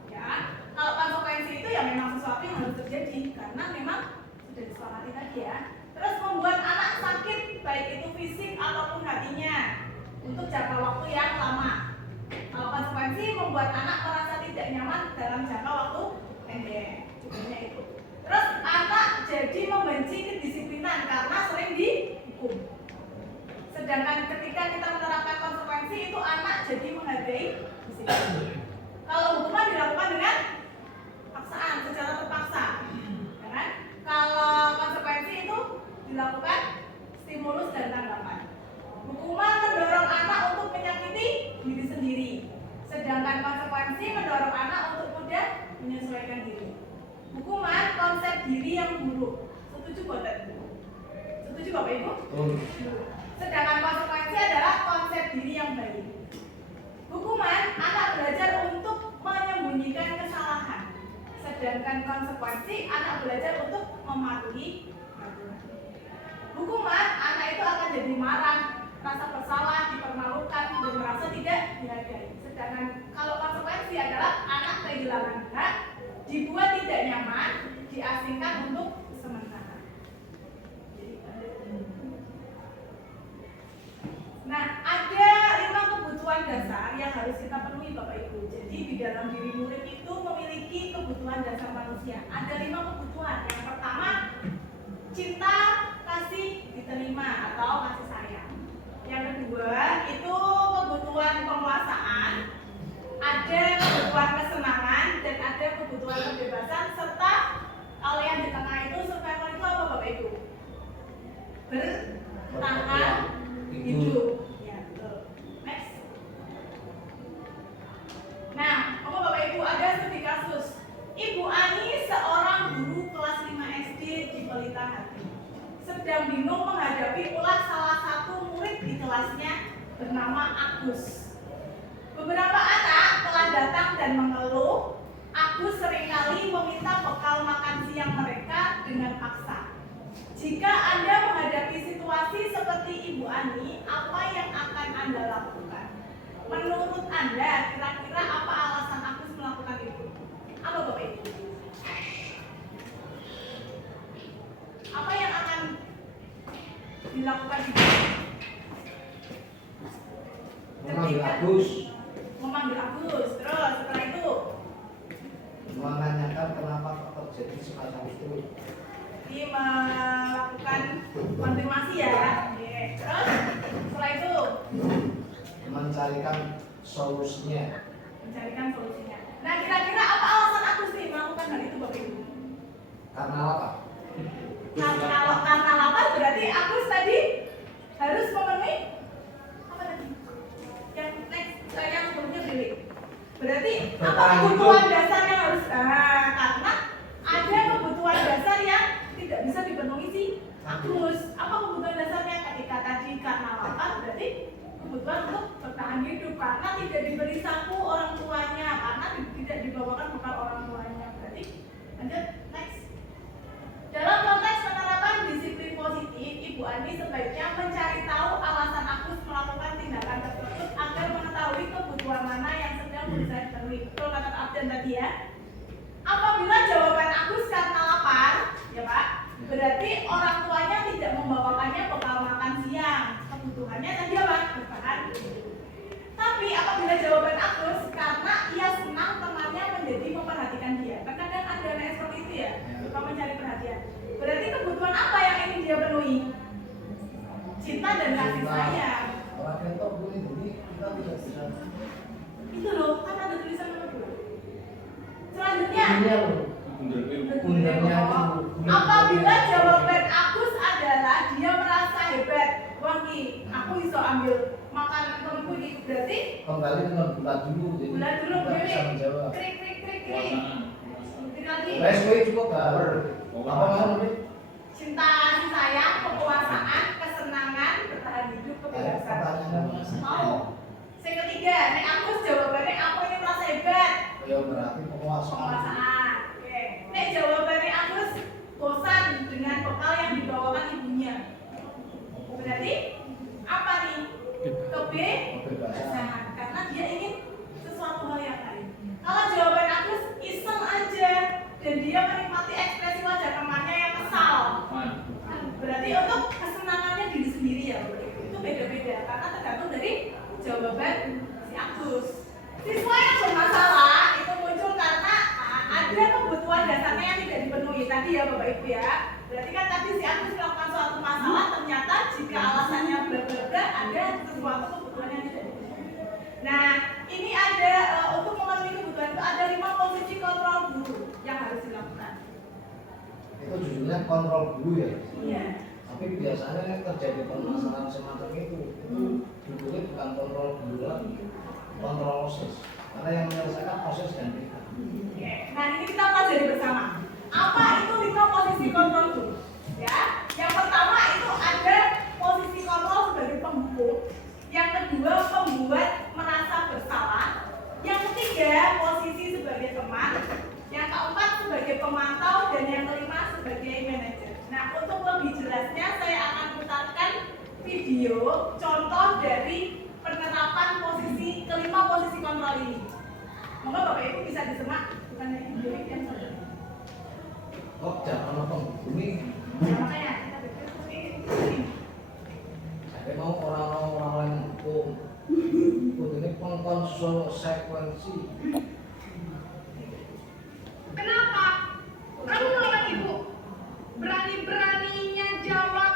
ya. Kalau konsekuensi itu ya memang sesuatu yang harus terjadi karena memang sudah disepakati tadi ya. Terus membuat anak sakit baik itu fisik ataupun hatinya untuk jangka waktu yang lama. Kalau konsekuensi membuat anak merasa tidak nyaman dalam jangka waktu pendek, contohnya itu. Terus anak jadi membenci kedisiplinan karena sering dihukum. Sedangkan ketika kita menerapkan konsekuensi itu anak jadi menghargai disiplin. Kalau hukuman dilakukan dengan paksaan secara terpaksa, ya kan? Kalau konsekuensi itu dilakukan stimulus dan tanggapan. Hukuman mendorong anak untuk menyakiti diri sendiri, sedangkan konsekuensi mendorong anak untuk mudah menyesuaikan diri. Hukuman konsep diri yang buruk. Setuju buatan? Setuju Bapak Ibu? Sedangkan konsekuensi adalah konsep diri yang baik. Hukuman anak belajar untuk menyembunyikan kesalahan, sedangkan konsekuensi anak belajar untuk mematuhi aturan. Hukuman anak itu akan jadi marah, rasa bersalah, dipermalukan, dan merasa tidak dihargai. Sedangkan kalau konsekuensi adalah anak kehilangan hak, dibuat tidak nyaman, diasingkan untuk sementara. Nah, ada 5 kebutuhan dasar yang harus kita penuhi Bapak Ibu. Jadi di dalam diri murid itu memiliki kebutuhan dasar manusia. Ada 5 kebutuhan. Yang pertama, cinta, kasih, diterima atau kasih sayang. Yang kedua itu kebutuhan penguasaan, ada kebutuhan kesenangan dan ada kebutuhan kebebasan serta kalau yang di tengah itu survival itu apa Bapak Ibu? Bertahan hidup. Ya, betul. Next. Nah, Bapak Ibu ada studi kasus. Ibu Ani seorang guru kelas 5 SD di Pelita Hati sedang bingung menghadapi ulah salah satu murid di kelasnya bernama Agus. Beberapa anak telah datang dan mengeluh Agus seringkali meminta bekal makan siang mereka dengan paksa. Jika Anda menghadapi situasi seperti Ibu Ani, apa yang akan Anda lakukan. Menurut Anda, kira-kira apa alasan Agus melakukan itu? Apa Bapak Ibu? Apa yang akan dilakukan itu? Memanggil Agus, Memanggil Agus, terus setelah itu menanyakan kenapa kok terjadi semacam itu. Jadi melakukan konfirmasi ya. Oke. Terus setelah itu Mencarikan solusinya. mencarikan solusinya. Nah, kira-kira apa alasan Agus nih melakukan hal itu Bapak Ibu? Karena apa? Nah, kalau karena lapar berarti Agus tadi harus memenuhi apa tadi? Yang next, yang sebelumnya pilih. Berarti apa Bertahan kebutuhan hidup. dasar yang harus karena ada kebutuhan dasar yang tidak bisa dipenuhi si Agus. Apa kebutuhan dasarnya? Ketika tadi karena lapar berarti kebutuhan untuk bertahan hidup karena tidak diberi sapu orang tuanya, karena tidak dibawakan bekal orang tuanya. Berarti lanjut next. Dalam konteks penerapan disiplin positif, Ibu Ani sebaiknya mencari tahu alasan Agus melakukan tindakan tersebut agar mengetahui kebutuhan mana yang sedang berusaha dipenuhi. Betul kata Kak Abdan tadi ya. Apabila jawaban Agus karena lapar, ya Pak, berarti orang tuanya tidak membawakannya bekal makan siang. Kebutuhannya tadi apa? Bertahan hidup. Tapi apabila jawaban Agus karena ia senang temannya menjadi memperhatikan dia. Terkadang ada anak seperti itu ya, suka mencari perhatian. Berarti kebutuhan apa yang ingin dia penuhi? Cinta dan kasih sayang. Orang ketok boleh jadi kita tidak bisa. Itu loh, kan ada tulisan apa dulu? Selanjutnya, Ini loh. Pundernya itu. apabila jawaban Agus adalah dia merasa hebat, wah nih, aku bisa ambil makanan temanku ini, berarti Kembali dengan bulat dulu, jadi bulan dulu kita bisa begini, menjawab. krik krik krik krik, seperti lagi, SW cukup baper. Apa mau nih? cinta kasih sayang, kekuasaan, kesenangan, bertahan hidup, kebebasan. Pertanyaan Mau? Yang ketiga, nih Agus jawabannya aku ini merasa hebat. ya berarti penguasaan. Penguasaan. Oke. Nih jawabannya Agus bosan dengan bekal yang dibawakan ibunya. Berarti apa nih? Kebebasan. Karena dia ingin sesuatu hal yang lain. Kalau jawaban Agus iseng aja dan dia menikmati ekspresi wajah temannya yang kesal. Berarti untuk kesenangannya diri sendiri ya. Itu beda-beda karena tergantung dari jawaban si Agus. Siswa yang bermasalah itu muncul karena ada kebutuhan dasarnya yang tidak dipenuhi tadi ya Bapak Ibu ya. Berarti kan tadi si Agus melakukan suatu masalah, ternyata jika alasannya bla bla bla ada sesuatu kebutuhan yang tidak dipenuhi. Nah ini ada untuk memenuhi kebutuhan itu ada 5 posisi kontrol guru yang harus dilakukan. Itu judulnya kontrol dulu ya. Iya. Tapi biasanya terjadi permasalahan semacam itu judulnya bukan kontrol dulu lagi, kontrol proses. Karena yang menyelesaikan proses dan kita. Oke. Nah ini kita pelajari bersama. Apa itu 5 posisi kontrol guru? Ya. Yang pertama itu ada posisi kontrol sebagai penghukum. Yang kedua pembuat merasa bersalah. Yang ketiga posisi sebagai teman. Yang keempat sebagai pemantau dan yang kelima sebagai manajer. Nah untuk lebih jelasnya saya akan putarkan video contoh dari penerapan kelima posisi kontrol ini. Moga Bapak Ibu bisa disimak, bukan dari video yang saja. Oh jangan penghubungi. Nah, makanya kita pikir seperti ini. Saya mau orang lain hukum. Ini pengkonsekuensi. Kenapa? Kamu melawan ibu? Berani-beraninya jawab.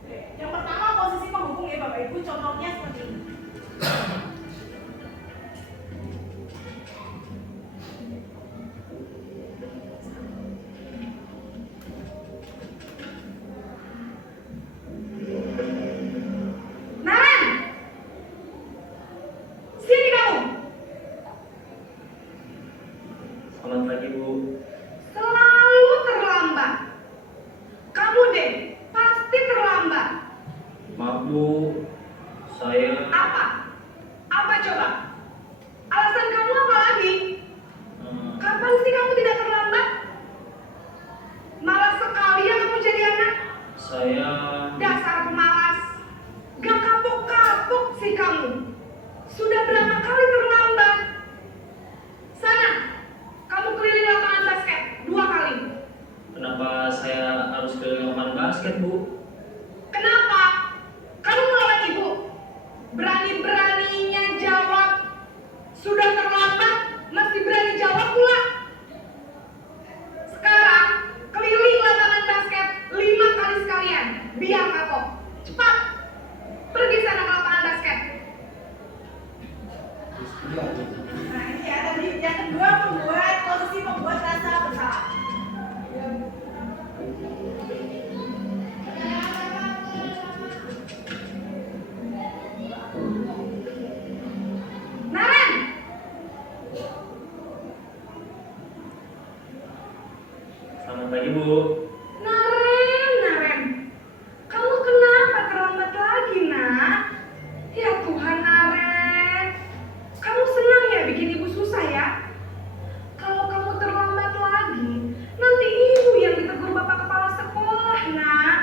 Oke, yang pertama posisi penghubung ya Bapak Ibu, contohnya seperti ini. Naren, sini kamu. Selamat pagi Bu. Selalu terlambat. Kamu deh, pasti terlambat. Maaf Bu, saya Apa? Apa coba? Alasan kamu apa lagi? Kapan sih kamu tidak terlambat? Malas sekali ya kamu jadi anak. saya Dasar pemalas. Yang kedua, membuat posisi membuat rasa bersalah. Naren, Selamat pagi Bu. Naren, kamu kenapa terlambat lagi, nak? Ya Tuhan, Naren, kamu senang ya bikin ibu susah ya? Kalau kamu terlambat lagi, nanti ibu yang ditegur bapak kepala sekolah, nak.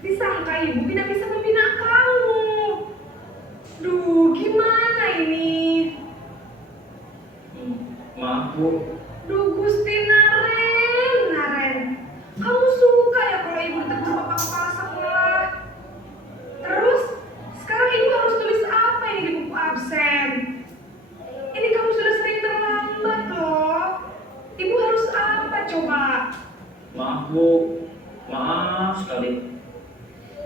Disangka ibu tidak bisa membina kamu. Duh, gimana ini? Maaf Bu. Duh, Gusti Naren, kamu suka ya kalau ibu ditegur bapak kepala sekolah? Terus, sekarang ibu harus tulis apa ini di buku absen? Ini kamu sudah sering terlambat loh. Ibu harus apa coba? Maaf Bu. Maaf sekali.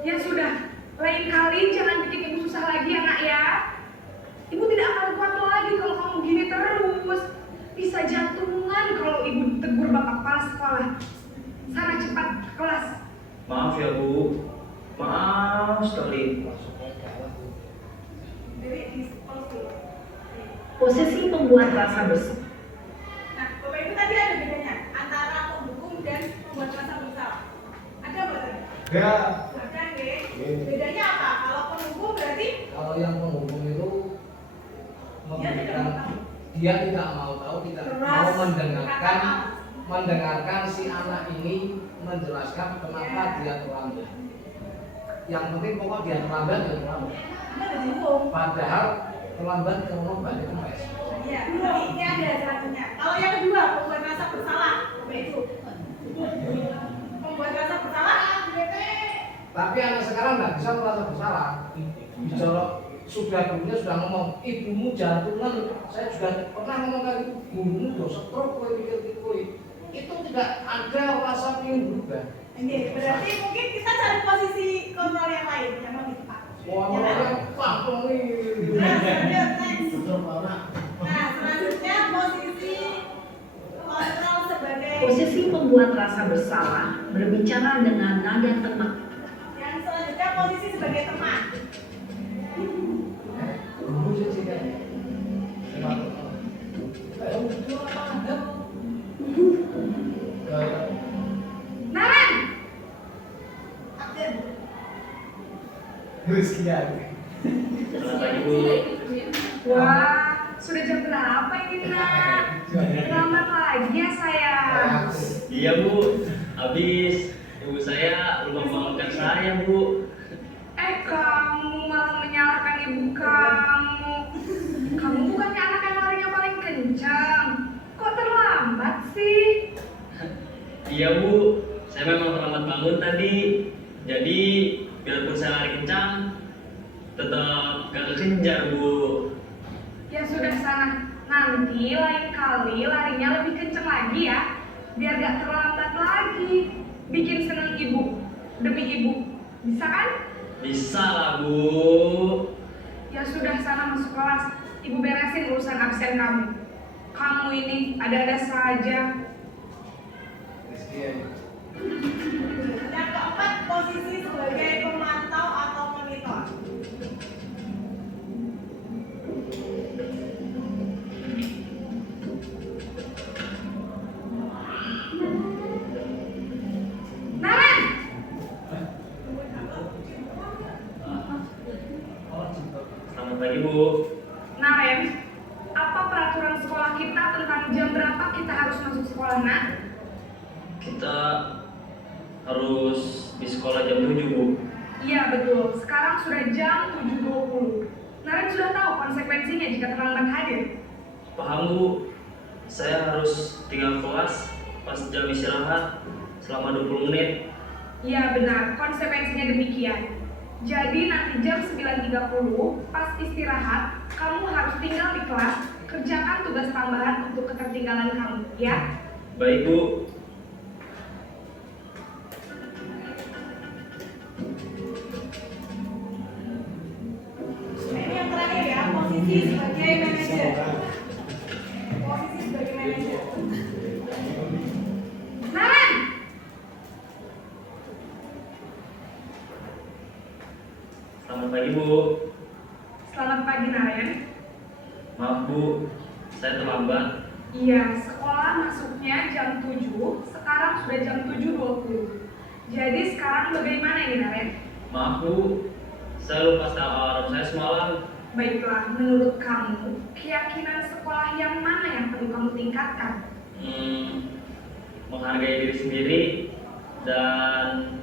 Ya sudah, lain kali jangan bikin ibu susah lagi ya nak ya. Ibu tidak akan kuat lagi kalau kamu gini terus. Bisa jantungan kalau ibu tegur bapak kepala sekolah. Sana cepat ke kelas. Maaf ya Bu. Maaf sekali. Posisi pembuat rasa bersalah. Nah, Bapak Ibu tadi ada bedanya antara menghukum dan membuat rasa bersalah. Ada nggak tadi? Ya, Ada nggih. Bedanya apa? Kalau penghukum berarti kalau yang menghukum itu memberikan, dia tidak mau tahu, tidak mau mendengarkan si anak ini menjelaskan kenapa dia terlambat. Yang penting pokok dia terlambat, dia terlambat. Anda ada dihukum. Padahal terlambat kalau balik ke mes. Iya, ini ada satunya. Kalau yang kedua, membuat rasa bersalah, Bapak Ibu. Membuat rasa bersalah. Tapi anak sekarang nggak bisa merasa bersalah. Bicara sudah gurunya sudah ngomong, ibumu jantungan. Saya juga pernah ngomong kali itu, gurumu udah stroke, kowe pikir-pikir. Itu tidak ada rasa ingin berubah. Oke, berarti mungkin kita cari posisi kontrol yang lain yang lebih tepat. Wah, Ya kan? Pak, ini. Next. Nah, selanjutnya posisi kontrol sebagai Posisi pembuat rasa bersalah berbicara dengan nada tenang. yang selanjutnya posisi sebagai teman. Guru sih sih kan. Naren. Sekian. Selamat pagi Bu. Wah, sudah jam berapa ini nak? Selamat lagi ya sayang. Iya Bu. Habis ibu saya lupa membangunkan saya Bu. Kamu malah menyalahkan ibu kamu. Kamu bukannya anak yang larinya paling kencang. Kok terlambat sih? Iya Bu. Saya memang terlambat bangun tadi. Jadi biarpun saya lari kencang, tetap gak kekejar Bu. Ya sudah sana. Nanti lain kali larinya lebih kencang lagi ya. Biar gak terlambat lagi. Bikin seneng ibu. Demi ibu. Bisa kan? Bisa lah Bu. Ya sudah sana masuk kelas. Ibu beresin urusan absen kamu. Kamu ini ada-ada saja. Yang keempat, posisi sebagai pemantau atau monitor. Naren! Selamat pagi Bu. Naren, apa peraturan sekolah kita tentang jam berapa kita harus masuk sekolah, nak? Kita harus di sekolah jam 7 Bu. Iya betul, sekarang sudah jam 7.20. Naren sudah tahu konsekuensinya jika terlambat hadir. Paham Bu. Saya harus tinggal kelas pas jam istirahat selama 20 menit. Iya benar, konsekuensinya demikian. Jadi nanti jam 9.30 pas istirahat, kamu harus tinggal di kelas, kerjakan tugas tambahan untuk ketertinggalan kamu, ya? Baik Bu. Ini yang terakhir ya, posisi sebagai manajer. Posisi manajer. Naren, Selamat pagi Bu. selamat pagi Naren. Maaf Bu, saya terlambat. Iya, sekolah masuknya jam 7, sekarang sudah jam 7.20. Jadi sekarang bagaimana ini Naren? Maaf Bu, saya lupa setel alarm saya semalam. Baiklah, menurut kamu, keyakinan sekolah yang mana yang perlu kamu tingkatkan? Menghargai diri sendiri dan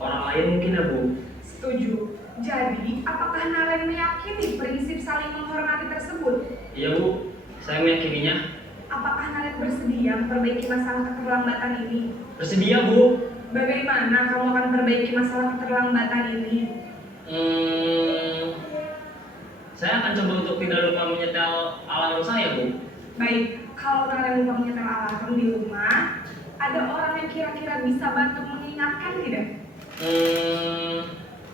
orang lain mungkin ya Bu. Setuju. Jadi, apakah Naren meyakini prinsip saling menghormati tersebut? Iya Bu, saya meyakininya. Apakah Naren bersedia memperbaiki masalah keterlambatan ini? Bersedia Bu. Bagaimana kamu akan perbaiki masalah keterlambatan ini? Saya akan coba untuk tidak lupa menyetel alarm saya Bu. Baik, kalau Naren lupa menyetel alarm di rumah, ada orang yang kira-kira bisa bantu mengingatkan tidak?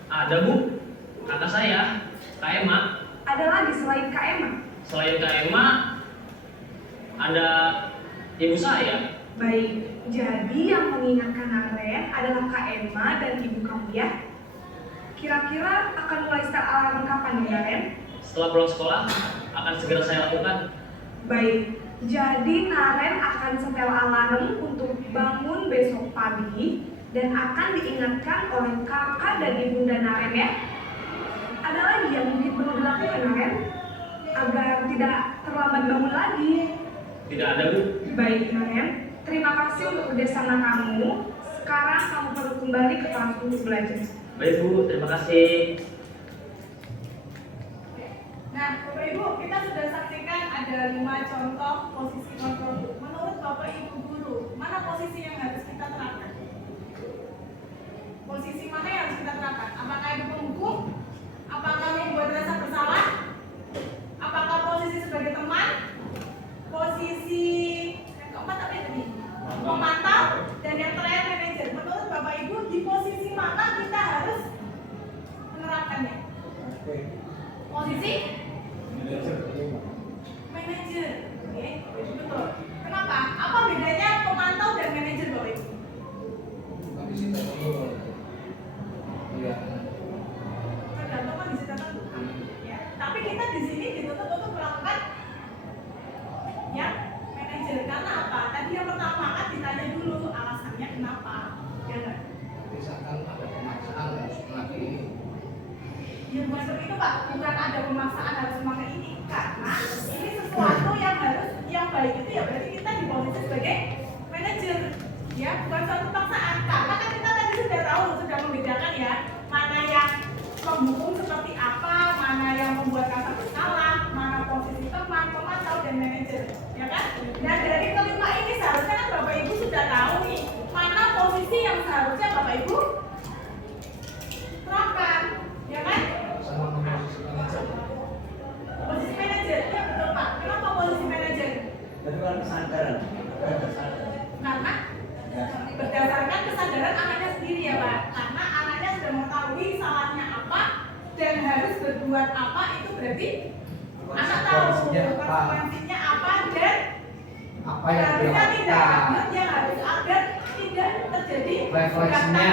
Ada Bu, kakak saya, Kak Emma. Ada lagi selain Kak Emma? Selain Kak Emma, ada ibu saya. Baik, jadi yang mengingatkan Naren adalah Kak Emma dan ibu kamu ya? Kira-kira akan mulai start alarm kapan ya Naren? Setelah pulang sekolah, akan segera saya lakukan. Baik, jadi Naren akan setel alarm untuk bangun besok pagi dan akan diingatkan oleh kakak dan ibunda Naren ya. Ada lagi yang mungkin perlu dilakukan Naren agar tidak terlambat bangun lagi. Tidak ada Bu. Baik Naren, terima kasih untuk kerjasama kamu. Sekarang kamu perlu kembali ke kelas untuk belajar. Baik Bu, terima kasih. Nah, Bapak Ibu, kita sudah saksikan ada 5 contoh posisi kontrol. Menurut Bapak Ibu guru, mana posisi yang harus kita terapkan? Posisi mana yang harus kita terapkan? Apakah itu penghukum? Apakah membuat rasa bersalah? Apakah posisi sebagai teman? Posisi yang keempat apa itu nih? Memantau, dan yang terakhir manajer. Menurut Bapak Ibu, di posisi mana kita harus menerapkannya? Posisi manajer. Oke, betul. Kenapa? Apa bedanya pemantau dan manajer, Bapak Ibu? Tapi sih terlalu. Iya. Tergantung kondisi tertentu. Ya, tapi kita di sini dituntut untuk melakukan yang manajer. Karena apa? Tadi yang pertama kan ditanya dulu alasannya kenapa. Ya enggak? Misalkan ada pemaksaan harus memakai ini. Ya bukan seperti itu Pak, bukan ada pemaksaan harus memakai ini. Karena ini sesuatu yang harus, yang baik itu ya berarti kita di posisi sebagai manajer. Ya, bukan suatu paksaan. Karena kan kita tadi sudah tahu, sudah membedakan ya mana yang menghukum seperti apa, mana yang membuat rasa bersalah, mana posisi teman, pemantau, dan manajer. Ya kan? Dan dari kelima ini seharusnya kan Bapak Ibu sudah tahu nih mana posisi yang seharusnya Bapak Ibu terapkan. Ya kan? Sama posisi manajer. Posisi manajer, ya betul Pak. Kenapa posisi manajer? Tapi kalau kesadaran, Karena berdasarkan kesadaran anaknya sendiri ya Pak. Karena anaknya sudah mengetahui salahnya apa dan harus berbuat apa, itu berarti anak tahu konsekuensinya apa dan Apa yang dia harusnya tidak lakukan? lanjut yang harus agar tidak terjadi Refleksinya.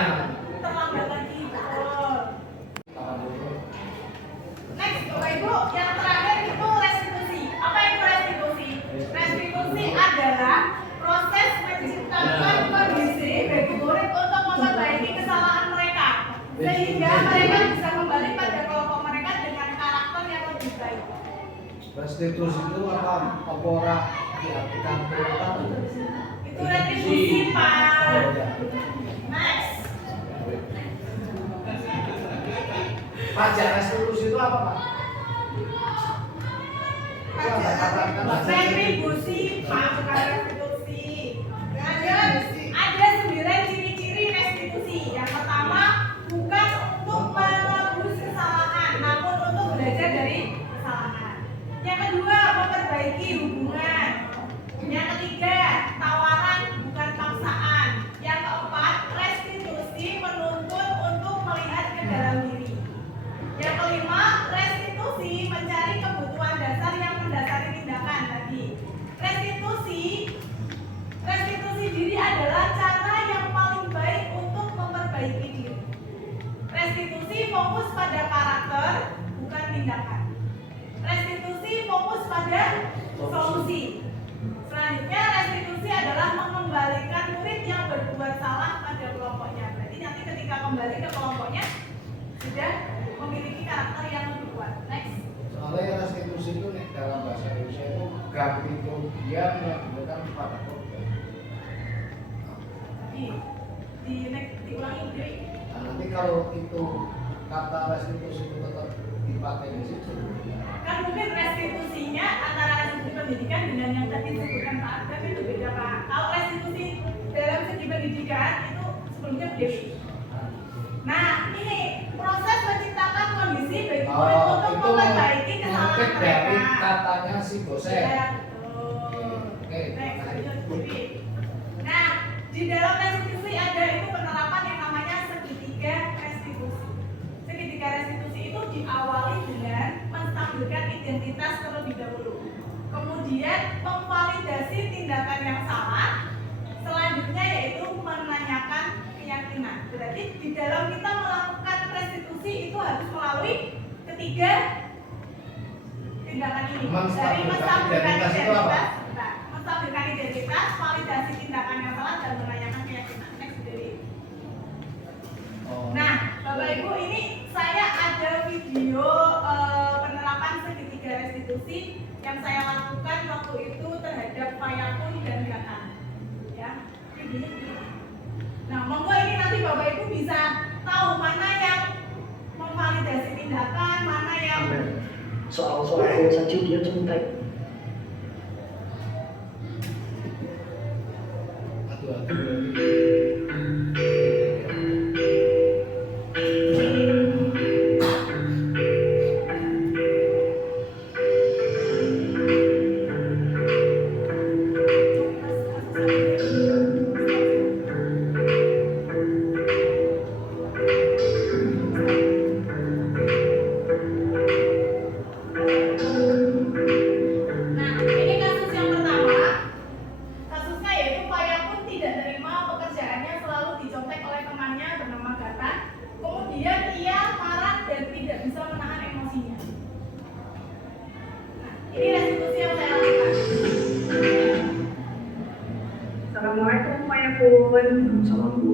terlambat lagi. Betul. Tahan dulu. Next, Bapak Ibu, yang terakhir itu restitusi. Apa itu restitusi? Restitusi adalah proses menciptakan kondisi bagi murid untuk memperbaiki kesalahan mereka, sehingga mereka bisa kembali pada kelompok mereka dengan karakter yang lebih baik. Restitusi itu apa? Orang diartikan total. Itu restitusi, Pak. Oh, ya. Next. Pajak restitusi itu apa, Pak? Itu ada kata-kata. Retribusi, Pak, bukan restitusi. Ada 9 ciri-ciri restitusi. Yang pertama, bukan untuk menebus kesalahan, namun untuk belajar dari kesalahan. Yang kedua, memperbaiki hubungan. Yang ketiga, tawaran bukan paksaan. Yang keempat, restitusi menuntut untuk melihat ke dalam diri. Yang kelima, restitusi mencari kebutuhan dasar yang mendasari tindakan tadi. emosi. Selanjutnya restitusi adalah mengembalikan murid yang berbuat salah pada kelompoknya. Berarti nanti ketika kembali ke kelompoknya sudah memiliki karakter yang lebih kuat. Next. Soalnya restitusi itu nih dalam bahasa Indonesia itu ganti kerugian yang diberikan kepada korban. Diulangi Dewi. Nah, nanti kalau itu kata restitusi itu tetap dipakai di situ. Kan mungkin restitusinya antara restitusi pendidikan dengan yang tadi disebutkan Pak Arga itu beda Pak. Kalau restitusi dalam segi pendidikan itu sebelumnya beda. Nah ini proses menciptakan kondisi bagi murid untuk itu memperbaiki kesalahan mungkin dari mereka. katanya si dosen. Ya, betul. Oke. Next, lanjut, Dewi. Nah, di dalam restitusi ada itu penerapan yang namanya segitiga restitusi. Segitiga restitusi itu diawali dengan menstabilkan identitas terlebih dahulu. Kemudian memvalidasi tindakan yang salah. Selanjutnya yaitu menanyakan keyakinan. Berarti di dalam kita melakukan restitusi itu harus melalui ketiga tindakan ini. Dari menstabilkan identitas, menstabilkan identitas, validasi tindakan yang salah dan menanyakan keyakinan. Next, Dewi. Nah, Bapak Ibu, ini saya ada video penerapan segitiga restitusi yang saya lakukan waktu itu terhadap Fayakun dan Gatan. Ya, ini. Nah, monggo ini nanti Bapak Ibu bisa tahu mana yang memvalidasi tindakan, mana yang Soal-soal saja dia contek. Nah, ini kasus yang pertama. Kasusnya yaitu Fayakun tidak terima pekerjaannya selalu dicontek oleh temannya bernama Gatan. Kemudian ia marah dan tidak bisa menahan emosinya. Nah, ini restitusi yang saya lakukan. Assalamualaikum Pak Yakun. Salam Bu.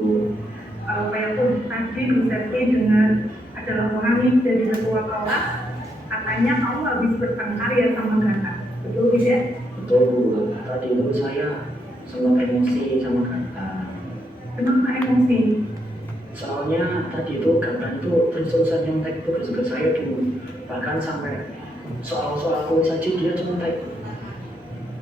Pak Yakun, tadi Bu Septi dengar ada laporan nih dari ketua kelas, katanya kamu habis bertengkar ya sama Gata. Betul tidak? Betul Bu. Tadi itu saya sempat emosi sama Gata. Kenapa emosi? Soalnya tadi itu Gata itu terus-terusan nyontek tugas-tugas saya dulu. Bahkan sampai soal-soal aku saja dia contek.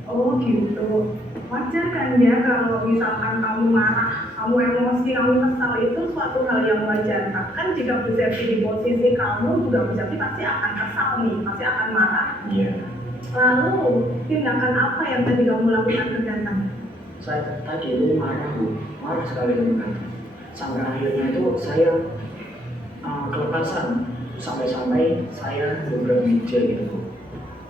Oh gitu. Wajar kan ya kalau misalkan kamu marah, kamu emosi, kamu kesal itu suatu hal yang wajar. Bahkan jika Bu Septi di posisi kamu juga Bu Septi pasti akan kesal nih, pasti akan marah. Iya. Lalu tindakan apa yang tadi kamu lakukan ke Gata? Saya tadi itu marah Bu, marah sekali dengan Gata. Sampai akhirnya itu saya kelepasan, sampai-sampai saya beberapa meja gitu Bu.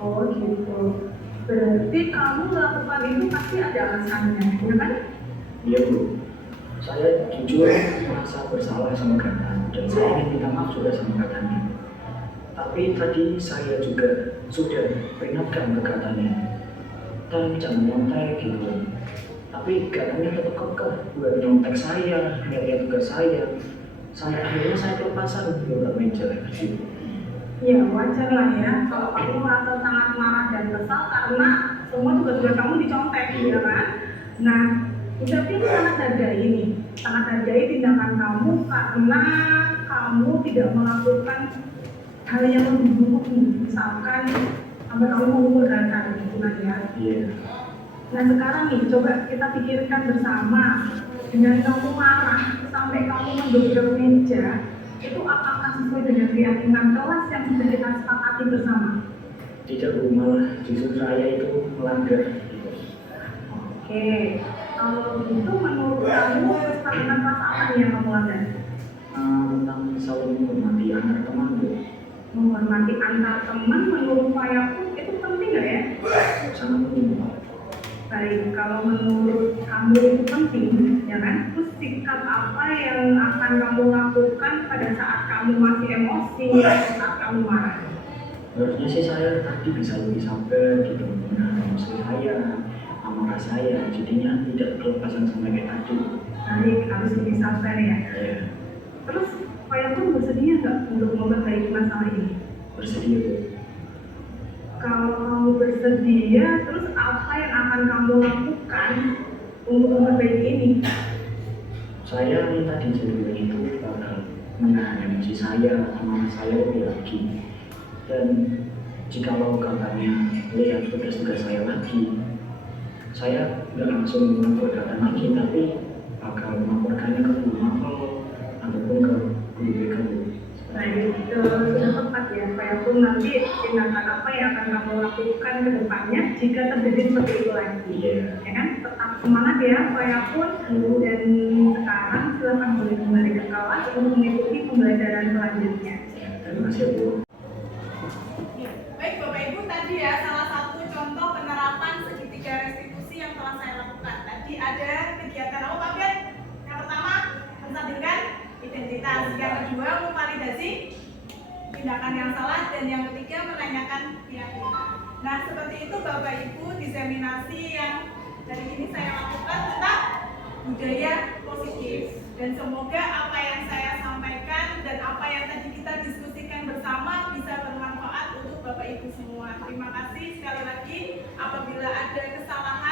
Oh gitu. Berarti kamu melakukan itu pasti ada alasannya, ya kan? Iya Bu, saya jujur merasa bersalah sama Gata dan saya ingin minta maaf juga sama Gatanya. Tapi tadi saya juga sudah peringatkan ke Gatanya, jangan nyontek gitu. Tapi Gatanya tetap kekeh buat nyontek saya, lihat tugas saya. Sampai akhirnya saya kelepasan beberapa meja gitu. Ya wajar lah ya, kalau kamu merasa sangat marah dan kesal karena semua tugas-tugas kamu dicontek, ya kan? Nah, Ucapin sangat hargai ini, sangat hargai tindakan kamu karena kamu tidak melakukan hal yang lebih buruk nih, misalkan sampai kamu memukul Gata, gitu kan ya? Iya. Nah sekarang nih, coba kita pikirkan bersama, dengan kamu marah sampai kamu mendobrak meja, itu apakah sesuai dengan keyakinan kelas yang sudah kita sepakati bersama? Tidak Bu, malah justru saya itu melanggar gitu. Oke, kalau begitu menurut kamu kesepakatan kelas apa nih yang kamu langgar? Tentang saling menghormati antar teman Bu. Menghormati antar teman menurut Fayakun itu penting nggak ya? Sangat penting Pak. Baik, kalau menurut kamu itu penting, ya kan? Terus sikap apa yang akan kamu lakukan pada saat kamu masih emosi, pada saat kamu marah? Harusnya sih saya tadi bisa lebih sabar gitu menahan emosi saya, amarah saya, jadinya tidak kelepasan sama kayak tadi. Baik, harus bisa fair ya. Ya, Terus Pak Yakun bersedia nggak untuk memperbaiki masalah ini? bersedia Bu. Kalau kamu bersedia, terus apa yang akan kamu lakukan untuk memperbaiki ini? Saya minta di jadwal itu bakal menahan emosi saya, amarah saya lebih lagi. Dan jikalau katanya lihat tugas-tugas saya lagi, saya nggak langsung melaporkan lagi, tapi bakal melaporkannya ke guru mapel ataupun ke guru BK. Baik, sudah tepat ya Pak Yakun. Nanti tindakan apa yang akan kamu lakukan ke depannya jika terjadi seperti itu lagi? Iya. Ya kan? Tetap semangat ya Pak Yakun. Dan sekarang silakan boleh kembali ke kelas untuk mengikuti pembelajaran selanjutnya. Terima kasih Bu. Ya, baik Bapak Ibu, tadi ya salah satu contoh penerapan segitiga restitusi yang telah saya lakukan. Tadi ada kegiatan apa Pak Bian? Yang pertama, menstabilkan identitas. Yang kedua, memvalidasi tindakan yang salah. Dan yang ketiga, menanyakan keyakinan. Nah, seperti itu Bapak Ibu, diseminasi yang dari ini saya lakukan tentang budaya positif. Dan semoga apa yang saya sampaikan dan apa yang tadi kita diskusikan bersama bisa bermanfaat untuk Bapak Ibu semua. Terima kasih sekali lagi. Apabila ada kesalahan